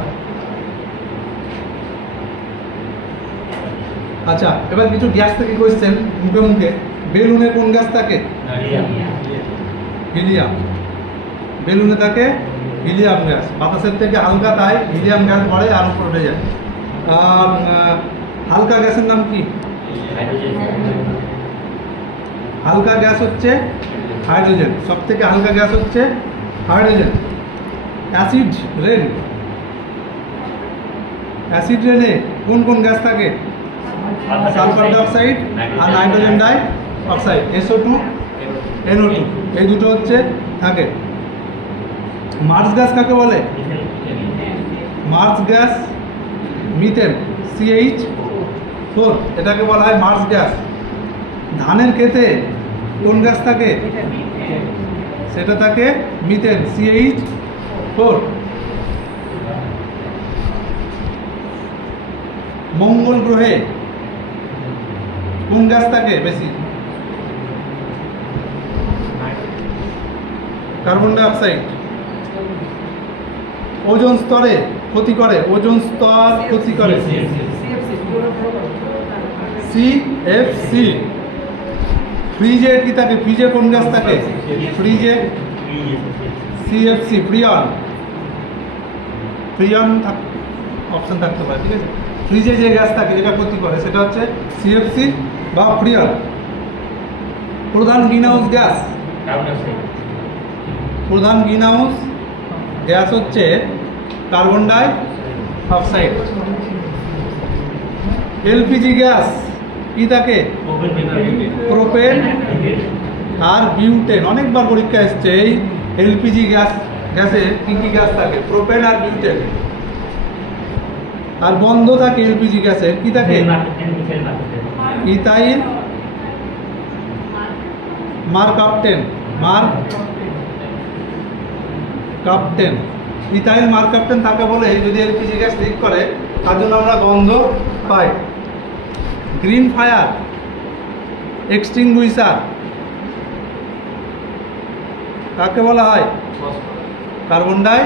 আচ্ছা, এবার কিছু গ্যাস থেকে কোয়েশ্চেন মুখে। বেলুনে কোন গ্যাস থাকে? হিলিয়াম। বেলুনে থাকে হিলিয়াম গ্যাস। বাতাসের থেকে হালকা, তাই হিলিয়াম গ্যাস পড়ে আর উপরে উঠে যায়। হালকা গ্যাসের নাম কি? হালকা গ্যাস হচ্ছে হাইড্রোজেন। সব থেকে হালকা গ্যাস হচ্ছে হাইড্রোজেন। অ্যাসিড রেনে কোন গ্যাস থাকে? সালফার ডাইঅক্সাইড আর nitrogen die oxide, SO2 NO2, এই দুটো হচ্ছে থাকে। মার্স গ্যাস কাকে বলে? মার্স গ্যাস, মিথেন, CH4, এটাকে বলা হয় মার্স গ্যাস। ধানের ক্ষেতে কোন গ্যাস থাকে? সেটা থাকে মিথেন, CH4। মঙ্গল গ্রহে কোন গ্যাস থাকে বেশি? Carbon die oxide. ওজোন স্তরে ক্ষতি করে। CFC। ফ্রিজে কি থাকে? ফ্রিজে কোন গ্যাস থাকে? ফ্রিজে CFC, ফ্রিয়ন অপশন থাকতে পারে। ঠিক আছে। ফ্রিজে যে গ্যাস থাকে যেটা ক্ষতি করে সেটা হচ্ছে CFC বা ফ্রিয়ন। প্রধান গ্রিনহাউস গ্যাস হচ্ছে carbon die oxide. LPG gas কি থাকে? প্রোপেন আর বিউটেন। অনেকবার পরীক্ষা এসছে এই LPG গ্যাসে কি গ্যাস থাকে? প্রোপেন আর বিউটেন। আর বন্ধ থাকে LPG গ্যাসের কি থাকে? ইথাইল কাপ্টেন। ইথাইল মারকাপ্টেন তাকে বলে যদি এলপিজি গ্যাস লিক করে তার জন্য আমরা গন্ধ পাই। গ্রিন ফায়ার এক্সটিংগুইশার কাকে বলা হয়? Carbon die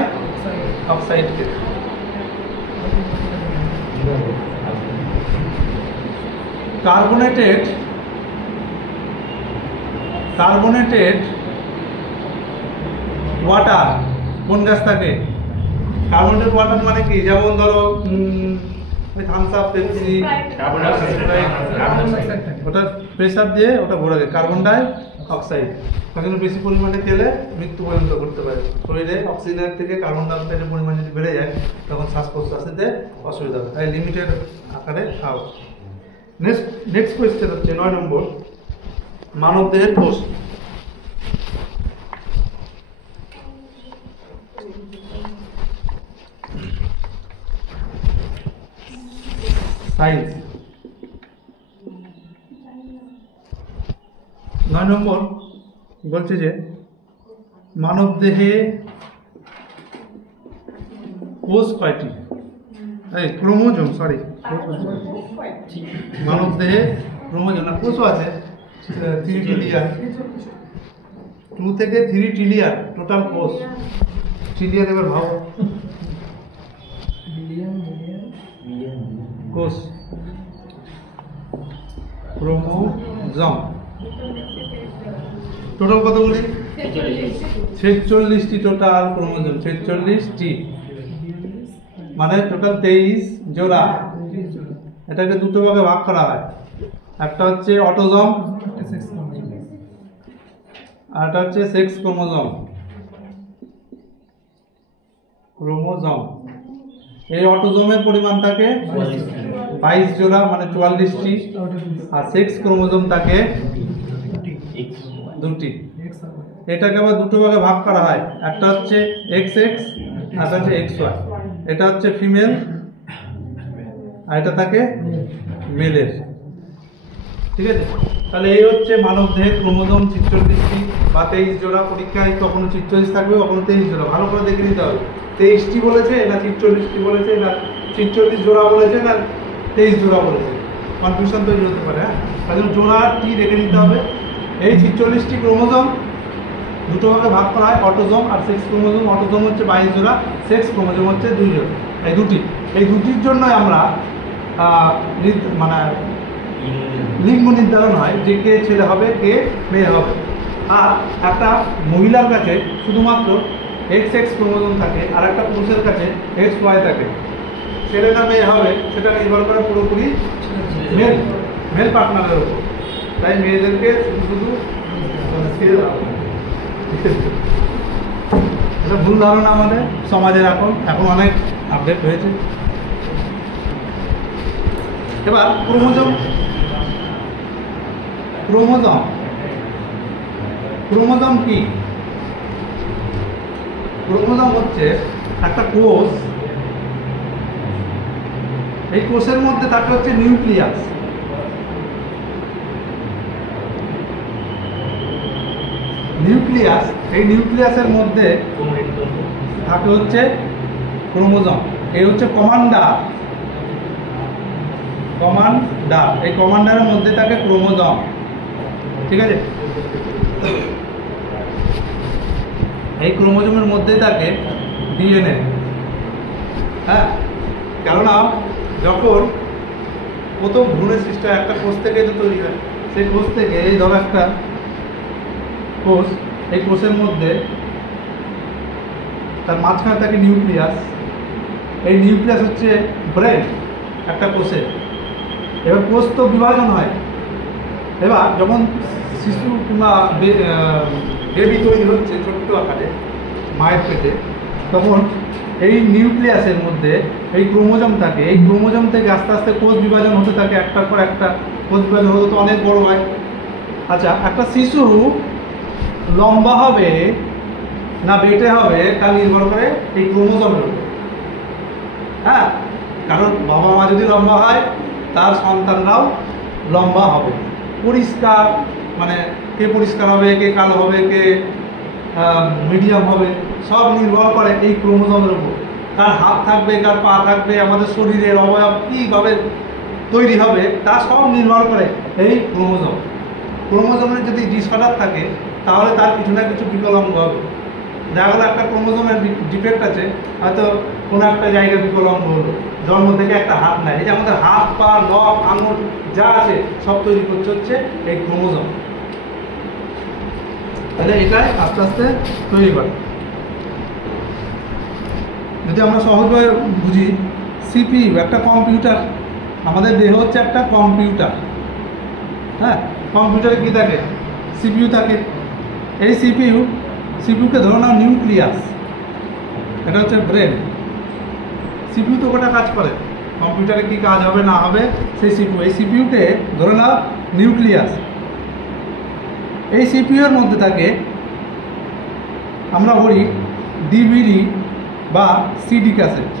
অক্সাইডকে। কার্বোনেটেড ওয়াটার কোন গ্যাস থাকে? কার্বোনেটেড ওয়াটার মানে কি? যেমন ধরো ওই থামস আপ, পেপসি, ওটা প্রেসার দিয়ে ওটা ভরে দেয় কার্বন ডাই অক্সাইড। তার জন্য বেশি পরিমাণে খেলে মৃত্যু পর্যন্ত করতে পারে। শরীরে অক্সিজেনের থেকে কার্বন ডাই অক্সাইডের পরিমাণ যদি বেড়ে যায় তখন শ্বাস প্রশ্বাসেতে অসুবিধা হয়, তাই লিমিটেড আকারে খাও। নেক্সট কোয়েশ্চেন হচ্ছে 9 নম্বর, মানবদেহের কোষ। সায়েন্স 9 নম্বর বলছে যে মানবদেহে কোষ কয়টি? ক্রোমোজোম, সরি, মানবদেহে ক্রোমোজোম না কোষও আছে 3 ট্রিলিয়ন, 2 থেকে 3 ট্রিলিয়ন টোটাল কোষ। ট্রিলিয়ন এবার ভাবো, কোষ ক্রোমোজোম টোটাল কতগুলি? 46টি টোটাল ক্রোমোজোম, 46টি মানে টোটাল 23 জোড়া। এটাকে দুটো ভাগে ভাগ করা হয়, একটা হচ্ছে অটোজোম আর একটা হচ্ছে সেক্স ক্রোমোজোম। এই অটোজোমের পরিমাণ থাকে 22 জোড়া মানে 44টি, আর সেক্স ক্রোমোজোম থাকে 2টি। এটাকে আবার দুটো ভাগে ভাগ করা হয়, একটা হচ্ছে XX আর একটা হচ্ছে XY। এটা হচ্ছে ফিমেল আর এটা থাকে মেলের, ঠিক আছে? তাহলে এই হচ্ছে মানব দেহের ক্রোমোজোম 46টি বা 23 জোড়া। পরীক্ষায় কখনো 46 থাকবে, কখনো 23 জোড়া, ভালো করে দেখে নিতে হবে। 23টি বলেছে না 43টি বলেছে, না 46 জোড়া বলেছে না 23 জোড়া বলেছে, কনফিউশন তৈরি হতে পারে। হ্যাঁ, তাই জন্য জোড়াটি রেখে নিতে হবে। এই 46টি ক্রোমোজোম দুটো ভাগে ভাগ করা হয়, অটোজোম আর সেক্স ক্রোমোজোম। অটোজোম হচ্ছে 22 জোড়া, সেক্স ক্রোমোজোম হচ্ছে 2 জোড়া। এই দুটির জন্য আমরা মানে লিঙ্গ নির্ধারণ হয় যে কে ছেলে হবে কে মেয়ে হবে। আর একটা মহিলার কাছে শুধুমাত্র XX ক্রোমোজোম থাকে আর একটা পুরুষের কাছে XY থাকে। ছেলে না মেয়ে হবে সেটা নির্ভর করে পুরোপুরি মেল পার্টনারের উপর। তাই মেয়েদেরকে শুধু ছেড়ে দেওয়া হবে। এটা ভুল ধারণা আমাদের সমাজের। এখন অনেক আপডেট হয়েছে। এবার ক্রোমোজোম কি? ক্রোমোজোম হচ্ছে একটা কোষ। এই কোষের মধ্যে থাকে হচ্ছে নিউক্লিয়াস। এই নিউক্লিয়াসের মধ্যে থাকে হচ্ছে ক্রোমোজোম। এই হচ্ছে কমান্ডার। এই কমান্ডারের মধ্যে থাকে ক্রোমোজোম, ঠিক আছে? এই ক্রোমোজোমের মধ্যে থাকে ডিএনএ। হ্যাঁ, কেননা যখন প্রথম ভ্রূণের সৃষ্টি হয় একটা কোষ থেকে তো তৈরি হয়। সেই কোষ থেকে এই ধরো একটা কোষ, এই কোষের মধ্যে তার মাঝখানে থাকে নিউক্লিয়াস। এই নিউক্লিয়াস হচ্ছে ব্রেন একটা কোষের। এবার কোষ তো বিভাজন হয়। এবার যখন শিশু কিংবা বেবি তৈরি হচ্ছে ছোট্ট আকারে মায়ের পেটে, তখন এই নিউক্লিয়াসের মধ্যে এই ক্রোমোজোম থাকে। এই ক্রোমোজোম থেকে আস্তে আস্তে কোষ বিভাজন হতে থাকে, একটার পর একটা কোষ বিভাজন হতে তো অনেক বড় হয়। আচ্ছা, একটা শিশু লম্বা হবে না বেটে হবে তা নির্ভর করে এই ক্রোমোজোমের উপর। হ্যাঁ, কারণ বাবা মা যদি লম্বা হয় তার সন্তানরাও লম্বা হবে। পরিষ্কার মানে কে পরিষ্কার হবে, কে কালো হবে, কে মিডিয়াম হবে, সব নির্ভর করে এই ক্রোমোজোমের উপর। কার হাত থাকবে, কার পা থাকবে, আমাদের শরীরের অবয়ব কীভাবে তৈরি হবে তা সব নির্ভর করে এই ক্রোমোজোম। ক্রোমোজোমের যদি ডিসঅর্ডার থাকে তাহলে তার কিছু না কিছু বিকলাঙ্গ হবে। দেখা গেলো একটা ক্রোমোজোমের ডিফেক্ট আছে, হয়তো কোনো একটা জায়গায় বিকলাঙ্গ হলো, জন্ম থেকে একটা হাত নেয়। এই যে আমাদের হাত, পা, নখ, আঙুল যা আছে সব তৈরি করছে হচ্ছে এই ক্রোমোজোম। তাহলে এটাই আস্তে আস্তে তৈরি করে। যদি আমরা সহজভাবে বুঝি, সিপিইউ একটা কম্পিউটার, আমাদের দেহ হচ্ছে একটা কম্পিউটার। হ্যাঁ, কম্পিউটারে কী থাকে? সিপিইউ থাকে। এই সিপিইউকে ধরো নাও নিউক্লিয়াস, এটা হচ্ছে ব্রেন। সিপিইউ তো গোটা কাজ করে, কম্পিউটারে কী কাজ হবে না হবে সেই সিপিইউ। এই সিপিইউকে ধরে নাও নিউক্লিয়াস। এই সিপিইউর মধ্যে থাকে, আমরা বলি ডিভিডি বা সিডি ক্যাসেট।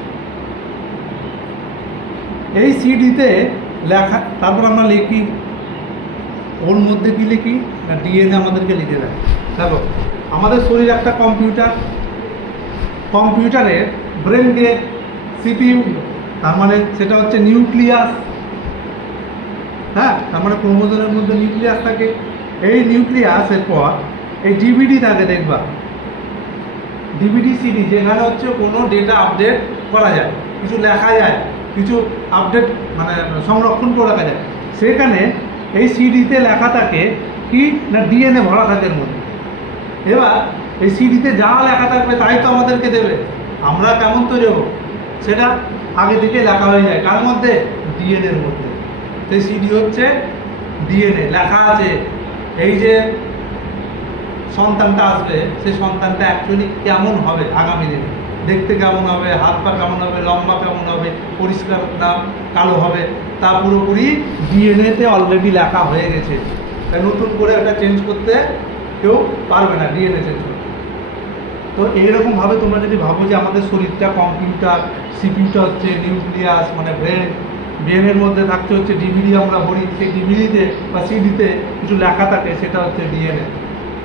এই সিডিতে লেখা, তারপর আমরা লিখি, ওর মধ্যে কি লিখি না ডিএনএ আমাদেরকে লিখে দেয়। দেখো, আমাদের শরীর একটা কম্পিউটার, কম্পিউটারের ব্রেনকে সিপিইউ, তার মানে সেটা হচ্ছে নিউক্লিয়াস। হ্যাঁ, তার মানে ক্রোমোজোমের মধ্যে নিউক্লিয়াস থাকে। এই নিউক্লিয়াসের পর এই ডিভিডি থাকে, দেখবা ডিভিডি সিডি, যেখানে হচ্ছে কোনো ডেটা আপডেট করা যায়, কিছু লেখা যায়, কিছু আপডেট মানে সংরক্ষণ করে রাখা যায়। সেখানে এই সিডিতে লেখা থাকে কি না ডিএনএ ভরা থাকে এর মধ্যে। এবার এই সিডিতে যা লেখা থাকবে তাই তো আমাদেরকে দেবে। আমরা কেমন তৈরি হবো সেটা আগে থেকে লেখা হয়ে যায়, কার মধ্যে? ডিএনএর মধ্যে। সেই সিডি হচ্ছে ডিএনএ, লেখা আছে এই যে সন্তানটা আসবে, সেই সন্তানটা অ্যাকচুয়ালি কেমন হবে আগামী দিনে, দেখতে কেমন হবে, হাত পা কেমন হবে, লম্বা কেমন হবে, পরিষ্কার না কালো হবে, তা পুরোপুরি ডিএনএতে অলরেডি লেখা হয়ে গেছে। তাই নতুন করে একটা চেঞ্জ করতে কেউ পারবে না, ডিএনএ চেঞ্জ করতে। তো এইরকমভাবে তোমরা যদি ভাবো যে আমাদের শরীরটা কম্পিউটার, সিপিইউটা হচ্ছে নিউক্লিয়াস মানে ব্রেন, ব্রেনের মধ্যে থাকতে হচ্ছে ডিভিডি, আমরা বলি সেই ডিভিডিতে বা সিডিতে কিছু লেখা থাকে, সেটা হচ্ছে ডিএনএ।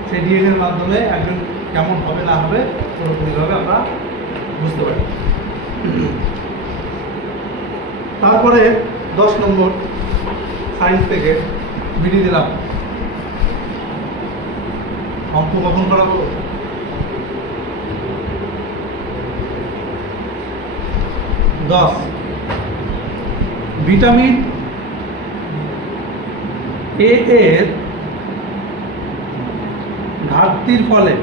সেই ডিএনএর মাধ্যমে একজন কেমন হবে না হবে পুরোপুরিভাবে আমরা বুঝতে পারি। তারপরে 10 নম্বর সায়েন্স থেকে বিডি দিলাম, অঙ্ক কখন করাবো? ভিটামিন এ এর ঘাটতির ফলে,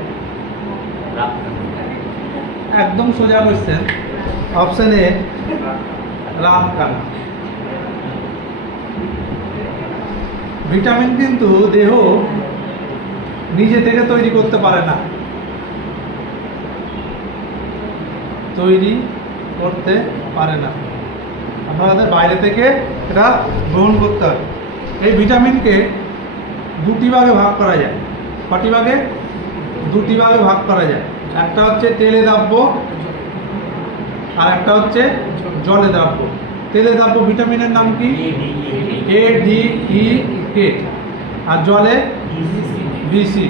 একদম সোজা কোশ্চেন, অপশন এ রাত কানা। ভিটামিন কিন্তু দেহ নিজে থেকে তৈরি করতে পারে না, তৈরি করতে পারে না, আমাদের বাইরে থেকে এটা গ্রহণ করতে হয়। এই ভিটামিনকে দুটি ভাগে ভাগ করা যায়। কটি ভাগে? দুটি ভাগে ভাগ করা যায়। একটা হচ্ছে তেলে দ্রাব্য আর একটা হচ্ছে জলে দ্রাব্য। তেলে দ্রাব্য ভিটামিনের নাম কি? এ ডি ই কে, আর জলে বিসি,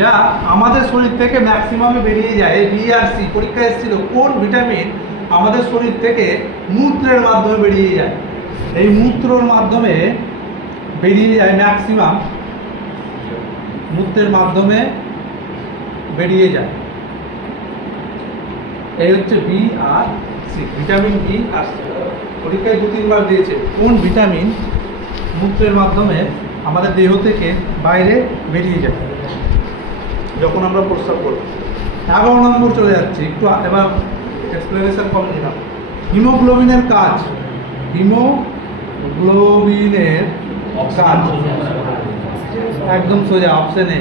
যা আমাদের শরীর থেকে ম্যাক্সিমামে বেরিয়ে যায়। এই বি আর সি পরীক্ষা এসেছিল কোন ভিটামিন আমাদের শরীর থেকে মূত্রের মাধ্যমে বেরিয়ে যায়। এই মূত্রর মাধ্যমে বেরিয়ে যায় ম্যাক্সিমাম, মূত্রের মাধ্যমে বেরিয়ে যায়। এই হচ্ছে বি আর সি, ভিটামিন বি আর সি। পরীক্ষায় 2-3 বার দিয়েছে কোন ভিটামিন মূত্রের মাধ্যমে আমাদের দেহ থেকে বাইরে বেরিয়ে যায় যখন আমরা প্রস্রাব করি। 11 নম্বর চলে যাচ্ছে, একটু এবার এক্সপ্লেনেশন কম দিলাম। হিমোগ্লোবিনের কাজ, হিমোগ্লোবিনের কাজ একদম সোজা, অপশন এ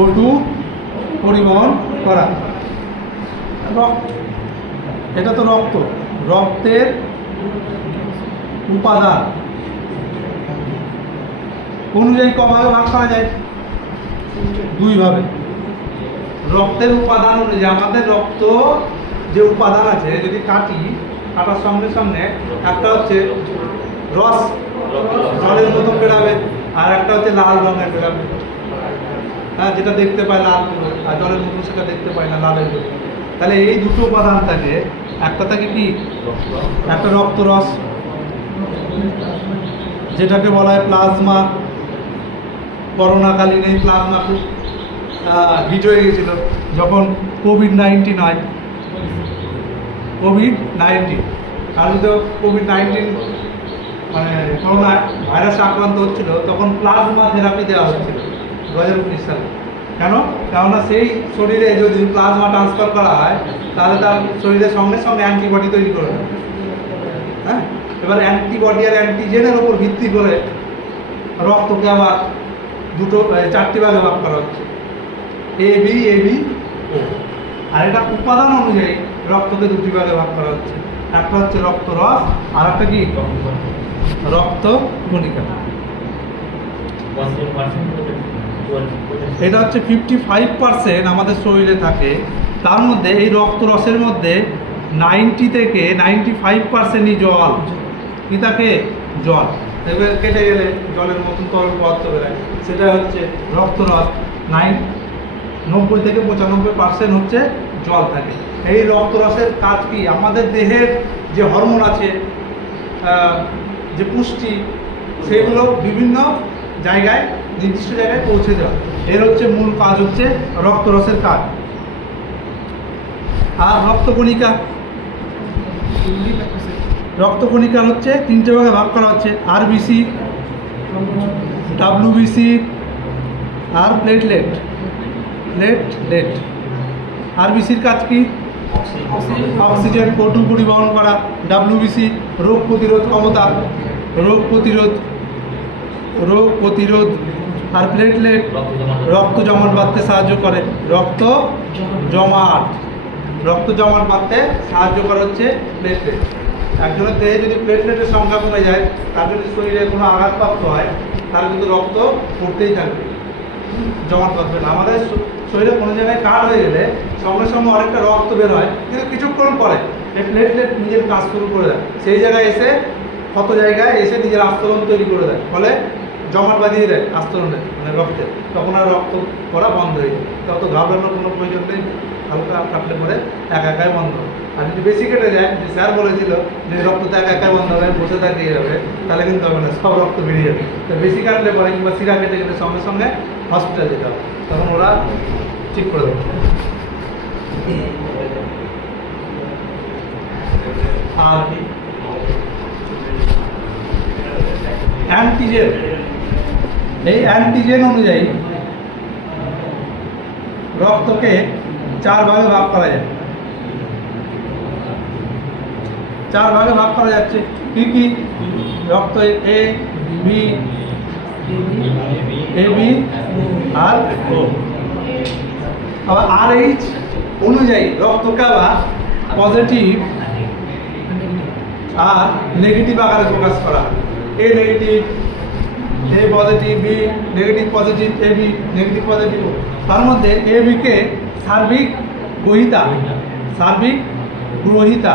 O2 পরিবহন করা। এটা তো রক্ত, রক্তের উপাদান অনুযায়ী কভাবে ভাগ করা যায়? 2 ভাবে। রক্তের উপাদান অনুযায়ী আমাদের রক্ত যে উপাদান আছে যদি কাটি, কাটার সঙ্গে সঙ্গে একটা হচ্ছে রস জলের মতো বেরাবে, আর একটা হচ্ছে লাল রঙের বেরাবে। হ্যাঁ, যেটা দেখতে পায় লাল করে, আর জলের মতো সেটা দেখতে পায় না লালের করে। তাহলে এই দুটো উপাদান থাকে, একটা থাকে কি, একটা রক্তরস যেটাকে বলা হয় প্লাজমা। করোনাকালীন এই প্লাজমা খুব হিট হয়ে গেছিল যখন কোভিড-19 হয়। কোভিড-19 কারণ তো কোভিড-19 মানে করোনা ভাইরাসে আক্রান্ত হচ্ছিল, তখন প্লাজমা থেরাপি দেওয়া হচ্ছিল 2019 সালে। কেন? কেননা সেই শরীরে যদি প্লাজমা ট্রান্সফার করা হয় তাহলে তার শরীরের সঙ্গে সঙ্গে অ্যান্টিবডি তৈরি করে দেয়। হ্যাঁ, এবার অ্যান্টিবডি আর অ্যান্টিজেনের উপর ভিত্তি করে রক্তকে আবার চারটি ভাগে ভাগ করা হচ্ছে, এবি ও। আর এটা উপাদান অনুযায়ী রক্তকে দুটি ভাগে ভাগ করা হচ্ছে, একটা হচ্ছে রক্তরস আর একটা কি রক্ত কণিকা। এটা হচ্ছে 55% আমাদের শরীরে থাকে। তার মধ্যে এই রক্তরসের মধ্যে 90 থেকে 95%ই জল। কি থাকে? জল। এবার কেটে গেলে জলের মতন তরল পদার্থ বেরোয়, সেটা হচ্ছে রক্তরস। 90 থেকে 95% হচ্ছে জল থাকে। এই রক্তরসের কাজ কি? আমাদের দেহের যে হরমোন আছে, যে পুষ্টি, সেগুলো বিভিন্ন জায়গায় নির্দিষ্ট জায়গায় পৌঁছে দেওয়া, এর হচ্ছে মূল কাজ, হচ্ছে রক্তরসের কাজ। আর রক্তকণিকা, রক্তকণিকার হচ্ছে তিনটে ভাগে ভাগ করা হচ্ছে, আরবিসি, ডাব্লিউবিসি আর প্লেটলেট। আরবিসির কাজ কি? অক্সিজেন O2 পরিবহন করা। ডাব্লিউবিসি রোগ প্রতিরোধ ক্ষমতা, রোগ প্রতিরোধ। আর প্লেটলেট রক্ত জমাট বাঁধতে সাহায্য করে। রক্ত জমাট বাঁধতে সাহায্য করে হচ্ছে প্লেটলেট। একজনের দেহে যদি প্লেটলেটের সংখ্যা কমে যায়, তার যদি শরীরে কোনো আঘাতপ্রাপ্ত হয়, তার কিন্তু রক্ত পড়তেই থাকবে, জমাট বাঁধবে না। আমাদের শরীরে কোনো জায়গায় কাট হয়ে গেলে সঙ্গে সঙ্গে অনেকটা রক্ত বের হয়, কিন্তু কিছুক্ষণ পরে এই প্লেটলেট নিজের কাজ শুরু করে দেয়, সেই জায়গায় এসে ক্ষত জায়গায় এসে নিজের আস্তরণ তৈরি করে দেয়, ফলে জমাট বাঁধিয়ে দেয় আস্তরণে, মানে রক্তে। তখন আর রক্ত পড়া বন্ধ হয়ে যায়। তত ঘাবড়ানোর কোনো প্রয়োজন নেই, হালকা কাটলে পরে একাই বন্ধ। আর যদি বেশি কেটে যায়, যে স্যার বলেছিল যে রক্তটা একাই বন্ধ হবে, বসে থাকিয়ে যাবে, তাহলে কিন্তু হবে না, সব রক্ত বেরিয়ে যাবে। তো বেশি কাটলে পরে কিংবা শিরা কেটে গেলে সঙ্গে সঙ্গে হসপিটাল যেতে হবে, তখন ওরা ঠিক করে দেবে। আর অ্যান্টিজেন, এই অ্যান্টিজেন অনুযায়ী রক্তকে 4 ভাগে ভাগ করা যায়। 4 ভাগে ভাগ করা যাচ্ছে। কি কি? রক্ত এ বি আর ও। আবার RH অনুযায়ী রক্তকে আবার পজিটিভ আর নেগেটিভ আকারে প্রকাশ করা হয়। A negative, A positive, B negative positive, AB negative positive. তার মধ্যে AB কে সার্বিক গ্রহিতা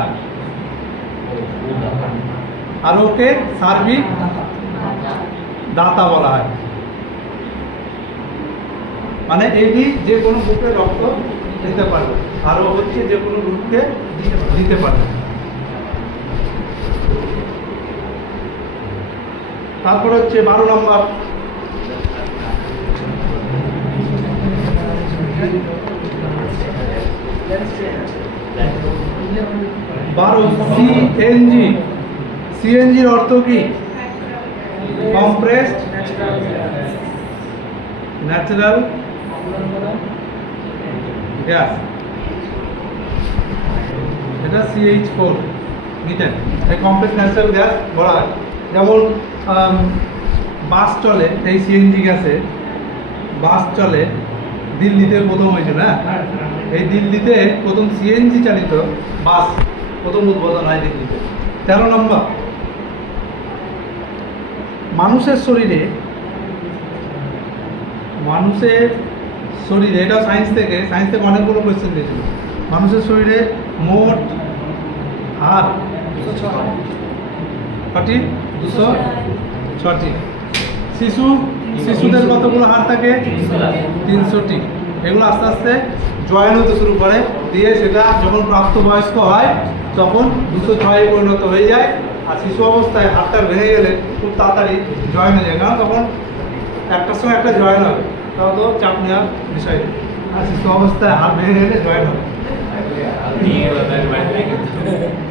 আর ওকে সার্বিক দাতা বলা হয়। মানে AB যে কোনো গ্রুপে রক্ত দিতে পারবে, আর ও হচ্ছে যে কোনো গ্রুপকে দিতে পারবে। তারপরে হচ্ছে 12 নম্বর, সিএনজির অর্থ কি? Compressed natural gas. এটা CH4 মিথেন, এই কম্প্রেসড ন্যাচারাল গ্যাস বলা হয়। যেমন বাস চলে এই সিএনজি গ্যাসে, বাস চলে দিল্লিতে প্রথম হয়েছিল। হ্যাঁ, এই দিল্লিতে প্রথম সিএনজি চালিত বাস প্রথম উদ্বোধন হয় দিল্লিতে। 13 নম্বর, মানুষের শরীরে, এটা সায়েন্স থেকে অনেকগুলো কোয়েশ্চেন দিয়েছিল। মানুষের শরীরে মোট আর 206টি শিশুদের কতগুলো হাড় থাকে? 300টি। এগুলো আস্তে আস্তে জয়েন হতে শুরু করে, দিয়ে সেটা যখন প্রাপ্তবয়স্ক হয় তখন 206 পরিণত হয়ে যায়। আর শিশু অবস্থায় হাড়টা ভেঙে গেলে খুব তাড়াতাড়ি জয়েন হয়ে যায়, কারণ তখন একটার সঙ্গে একটা জয়েন হবে, তাও তো চাপ নেওয়ার বিষয় নেই। আর শিশু অবস্থায় হাড় ভেঙে গেলে জয়েন হবে।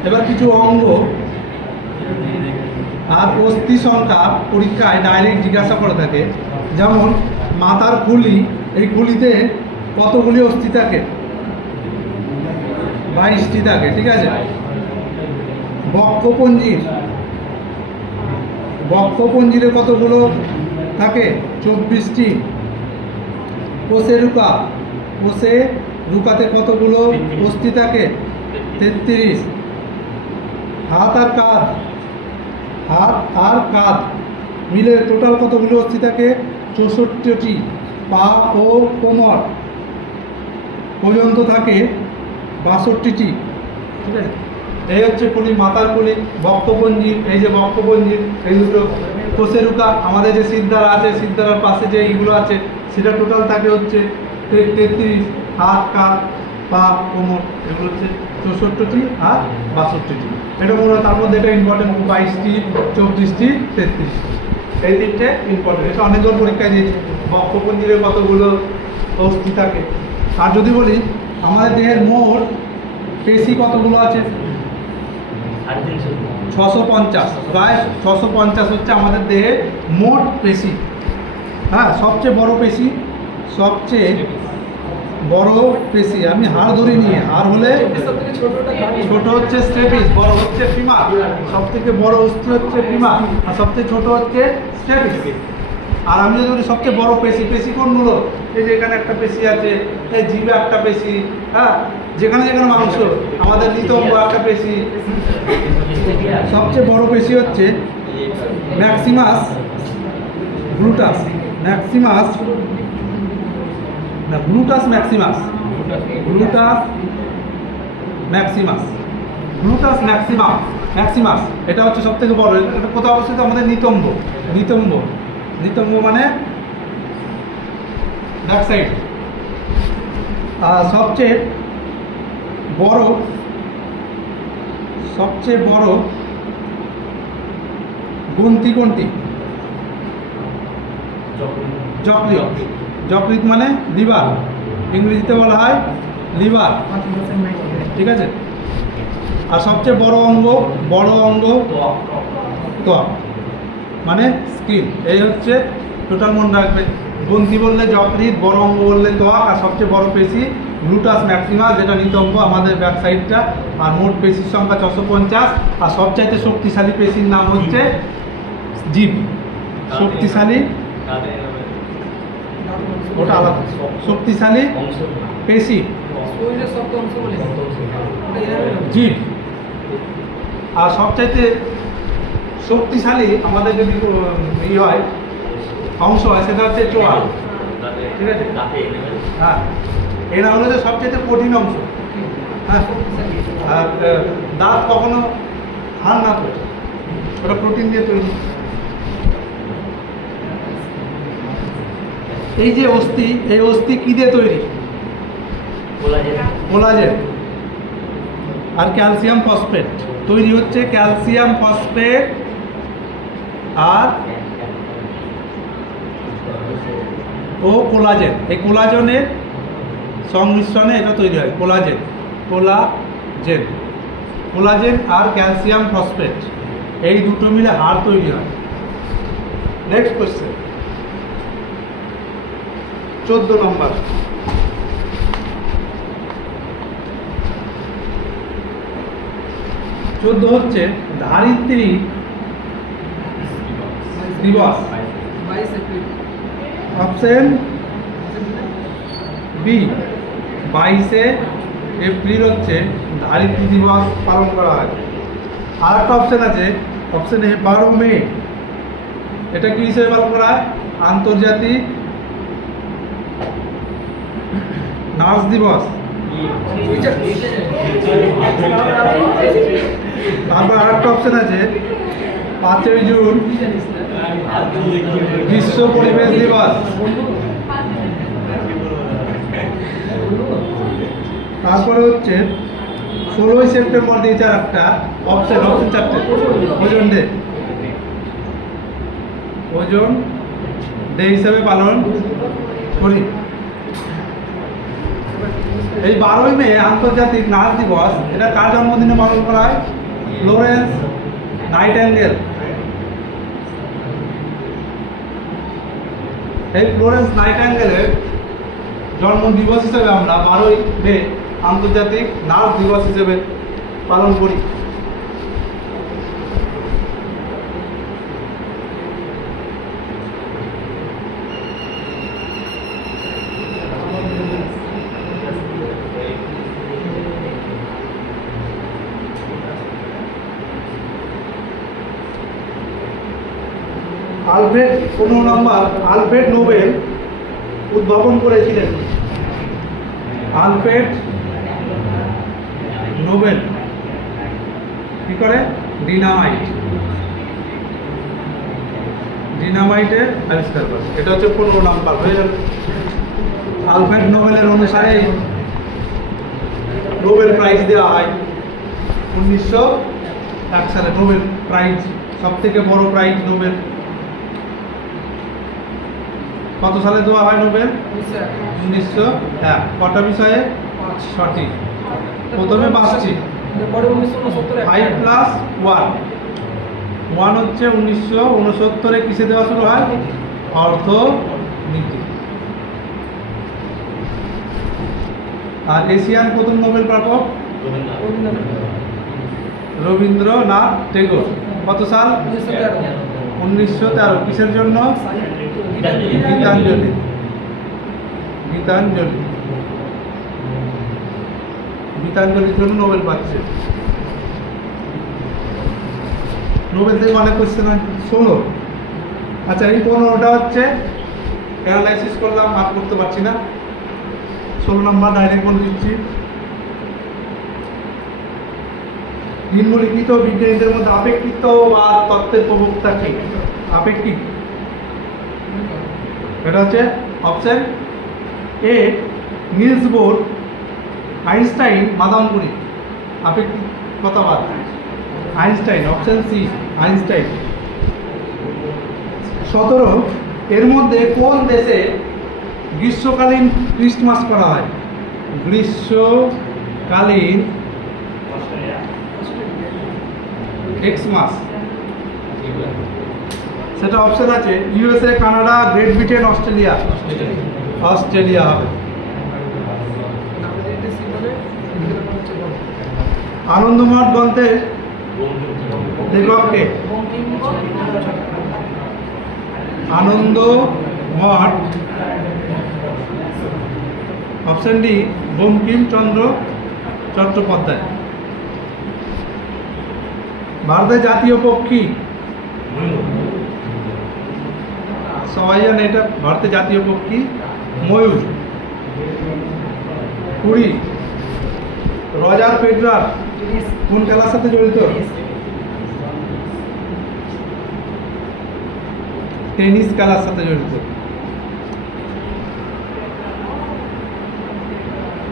এবার কিছু অঙ্গ আর অস্থি সংখ্যা পরীক্ষায় ডাইরেক্ট জিজ্ঞাসা করে থাকে, যেমন মাথার খুলি, এই খুলিতে কতগুলি অস্থি থাকে? 22টি থাকে, ঠিক আছে। বক্ষপঞ্জিরে কতগুলো থাকে? 24টি। কোষে রুকাতে কতগুলো অস্থি থাকে? 33। হাত আর কাঁধ মিলে টোটাল কতগুলো অস্থি থাকে? 64টি। পা ও কোমর পর্যন্ত থাকে 62টি, ঠিক আছে। এই হচ্ছে খুলি, মাথার খুলি, বক্ষপঞ্জি, এই যে বক্ষপঞ্জির এই দুটো, কোষে রুকা, আমাদের যে সিদ্ধারা আছে, সিদ্ধারার পাশে যে এইগুলো আছে, সেটা টোটাল থাকে হচ্ছে 33। হাত, কাঁধ, পা, কোমর, এগুলো হচ্ছে 64টি আর 62টি। এটা মনে হয় তার মধ্যে এটা ইম্পর্টেন্ট, 22টি, 24টি, 33। এই তিনটে ইম্পর্টেন্ট, এটা অনেকজন পরীক্ষায় দিয়েছে। বক্ষপঞ্জিরে কতগুলো অস্থি থাকে। আর যদি বলি আমাদের দেহের মোট পেশি কতগুলো আছে? 650, প্রায় 650 হচ্ছে আমাদের দেহের মোট পেশি। হ্যাঁ, সবচেয়ে বড় পেশি আমি হাড় ধরে নিয়ে, হাড় হলে ছোট হচ্ছে স্টেপিস, বড় হচ্ছে ফিমার। সব থেকে বড় অস্থি হচ্ছে ফিমার, আর সবচেয়ে ছোট হচ্ছে স্টেপিস। আর আমি যদি বলি সবচেয়ে বড় পেশি কোনগুলো, এই যে এখানে একটা পেশি আছে, এই জিভে একটা পেশি, হ্যাঁ, যেখানে মাংস, আমাদের নিতম্ব একটা পেশি। সবচেয়ে বড় পেশি হচ্ছে ম্যাক্সিমাস গ্লুটাস ম্যাক্সিমাস, এটা হচ্ছে সব থেকে বড়। এটা কোথাও অবস্থিত? আমাদের নিতম্ব মানে ব্যাক সাইড। আর সবচেয়ে বড় গ্রন্থি কোনটি? যকৃৎ মানে লিভার, ইংরেজিতে বলা হয় লিভার, ঠিক আছে। আর সবচেয়ে বড় অঙ্গ ত্বক মানে স্কিন। এই হচ্ছে টোটাল, মনে রাখবে। গ্রন্থি বললে যকৃৎ, বড় অঙ্গ বললে ত্বক, আর সবচেয়ে বড় পেশি গ্লুটাস ম্যাক্সিমাস, যেটা নিতম্ব আমাদের ব্যাক সাইডটা। আর মোট পেশির সংখ্যা 650। আর সবচাইতে শক্তিশালী পেশির নাম হচ্ছে জিভ। শক্তিশালী, ওটা আলাদা, শক্তিশালী পেশি জিভ। আর সবচাইতে শক্তিশালী আমাদের যদি হয় অংশ হয়, সেটা হচ্ছে চোয়াল, ঠিক আছে। হ্যাঁ, এরা হলো যে সবচেয়ে কঠিন অংশ। হ্যাঁ, আর দাঁত কখনো হাড় না করে, ওটা প্রোটিন দিয়ে তৈরি। এই যে অস্থি, এই অস্থি কি দিয়ে তৈরি? কোলাজেন আর ক্যালসিয়াম ফসফেট। তৈরি হচ্ছে ক্যালসিয়াম ফসফেট আর কোলাজেন। এই কোলাজেনের সংমিশ্রণে এটা তৈরি হয় কোলাজেন আর ক্যালসিয়াম ফসফেট, এই দুটো মিলে হাড় তৈরি হয়। নেক্সট কোশ্চেন, 14 নম্বর। হচ্ছে ধারিত্রী দিবস। অপশন বি, 22শে এপ্রিল হচ্ছে ধারিত্রী দিবস পালন করা হয়। আর একটা অপশন আছে, অপশন এ 12 মে। এটা কি হিসেবে পালন করা হয়? আন্তর্জাতিক নার্স দিবস। তারপর আর একটা অপশন আছে 5ই জুন বিশ্ব পরিবেশ দিবস। তারপরে হচ্ছে 16ই সেপ্টেম্বর দিয়েছে আর একটা অপশন চারটে ওজন ডে। ওজন ডে হিসাবে পালন করি। এই 12ই মে আন্তর্জাতিক নার্স দিবস, এটা কার জন্মদিনে পালন করা হয়? Florence Nightingale. এই ফ্লোরেন্স নাইটেঙ্গেলের জন্ম দিবস হিসেবে আমরা 12ই মে আন্তর্জাতিক নার্স দিবস হিসেবে পালন করি। আলফ্রেড 15 নম্বর আলফ্রেড নোবেল উদ্ভাবন করেছিলেন। আলফ্রেড নোবেল কি করে? ডিনামাইটের আবিষ্কার করে। এটা হচ্ছে 15 নম্বর হয়ে গেল। আলফ্রেড নোবেলের অনুসারে নোবেল প্রাইজ দেওয়া হয় 1901 সালে। নোবেল প্রাইজ সব থেকে বড় প্রাইজ নোবেল। কত সালে দেওয়া হয় নোবেল? 1901। কটা বিষয়ে সঠিক? প্রথমে 5টি, 5+1 হচ্ছে 1969 কিসে দেওয়া শুরু হয়? অর্থনীতি। আর এশিয়ান প্রথম নোবেল প্রাপক রবীন্দ্রনাথ টেগোর। কত সাল? 1913। কিসের জন্য? গীতাঞ্জলি। গীতাঞ্জলির জন্য নোবেল পাচ্ছে। নোবেল থেকে অনেক কোশ্চেন হয়। 16। আচ্ছা, এই 15টা হচ্ছে অ্যানালাইসিস করলাম, মার্ক করতে পারছি না। 16 নম্বর ডাইরেক্ট বলে দিচ্ছি। নিম্নলিখিত বিজ্ঞানীদের মধ্যে আপেক্ষিকতাবাদ তত্ত্বের প্রবক্তা কি? আপেক্ষিক, এটা হচ্ছে option A Niels Bohr, Einstein, madam Curie. আপেক্ষিকতাবাদ আইনস্টাইন। Option C Einstein. 17 এর মধ্যে কোন দেশে গ্রীষ্মকালীন ক্রিসমাস করা হয়? গ্রীষ্মকালীন এক্সমাস, সেটা অপশন আছে USA, Canada, great Britain, Australia. Australia হবে। আনন্দমঠ গ্রন্থের লেখককে? Anandamath, option D Bankimchandra Chattopadhyay. ভারতের জাতীয় পক্ষী? সবাই জানে এটা ভারতের জাতীয় পক্ষী ময়ূর। 20 রজার ফেডরার কোন খেলার সাথে জড়িত? টেনিস খেলার সাথে জড়িত।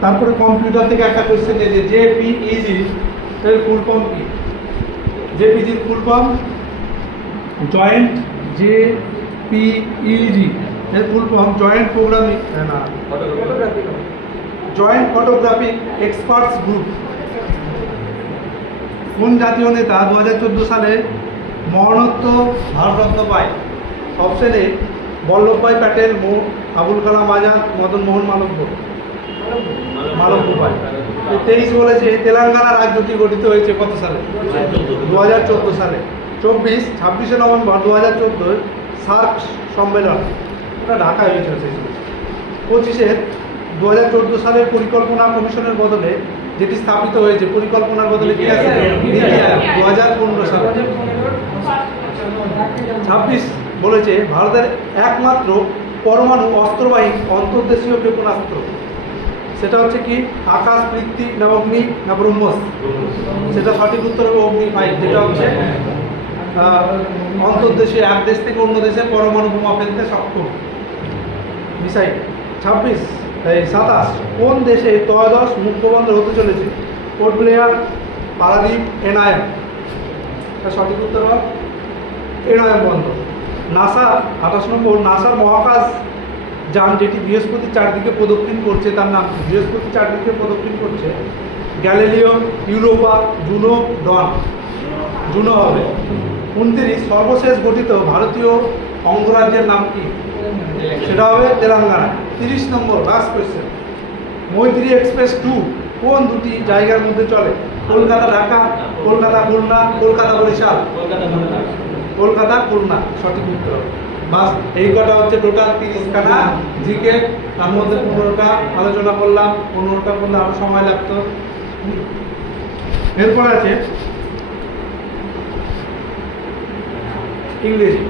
তারপরে কম্পিউটার থেকে একটা কোশ্চেন দিয়েছে, জেপিইজি এর ফুল ফর্ম কি? জেপিইজির ফুল ফর্ম জয়েন্ট, জেপিইজি এর full form joint programming joint photographic experts group. কোন জাতীয় নেতা 2014 সালে মরণোত্তর ভারতরত্ন পায়? অপশন এ বল্লভভাই প্যাটেল, আবুল কালাম আজাদ, মদন মোহন মালব্য পায়। 23 বলেছে তেলেঙ্গানা রাজ্যটি গঠিত হয়েছে কত সালে? 2014 সালে। 26 নভেম্বর 2014 সার্ক সম্মেলন, ওটা ঢাকায় হয়েছিল সেই সময়। 25 2014 সালের পরিকল্পনা কমিশনের বদলে যেটি স্থাপিত হয়েছে, পরিকল্পনার বদলে কি আছে? নীতি আয়োগ 2015 সালে। 26 বলেছে ভারতের একমাত্র পরমাণু অস্ত্রবাহী অন্তর্দেশীয় ক্ষেপণাস্ত্র, সেটা হচ্ছে কি? আকাশ, পৃথ্বী না অগ্নি না ব্রহ্মস? সেটা সঠিক উত্তর হবে অগ্নি 5, যেটা হচ্ছে অন্তর্দেশে এক দেশ থেকে অন্য দেশে পরমাণু বোমা ফেলতে সক্ষম মিসাইল। 26 এই 27 কোন দেশে ত্রয়োদশ মুক্তবন্দর হতে চলেছে? Port Blair, Paradip, NIM. সঠিক উত্তর হল এনআইএম বন্দর। নাসা 28 নম্বর, নাসার মহাকাশ যান যেটি বৃহস্পতির চারদিকে প্রদক্ষিণ করছে তার নাম কি? বৃহস্পতির চারদিকে প্রদক্ষিণ করছে গ্যালিলিও, ইউরোপা, জুনো, ডন। জুনো হবে। 29 সর্বশেষ গঠিত ভারতীয় অঙ্গরাজ্যের নাম কি? সেটা হবে তেলেঙ্গানা। 30 নম্বর লাস্ট কোয়েশ্চেন, মৈত্রী এক্সপ্রেস 2 কোন দুটি জায়গার মধ্যে চলে? কলকাতা ঢাকা, কলকাতা খুলনা, কলকাতা বরিশাল। কলকাতা খুলনা সঠিক উত্তর। বাস এই কটা হচ্ছে টোটাল 30 খানা জিকে, তার মধ্যে 15টা আলোচনা করলাম, 15টা করলে আরো সময় লাগতো। এরপর আছে ইংরেজি।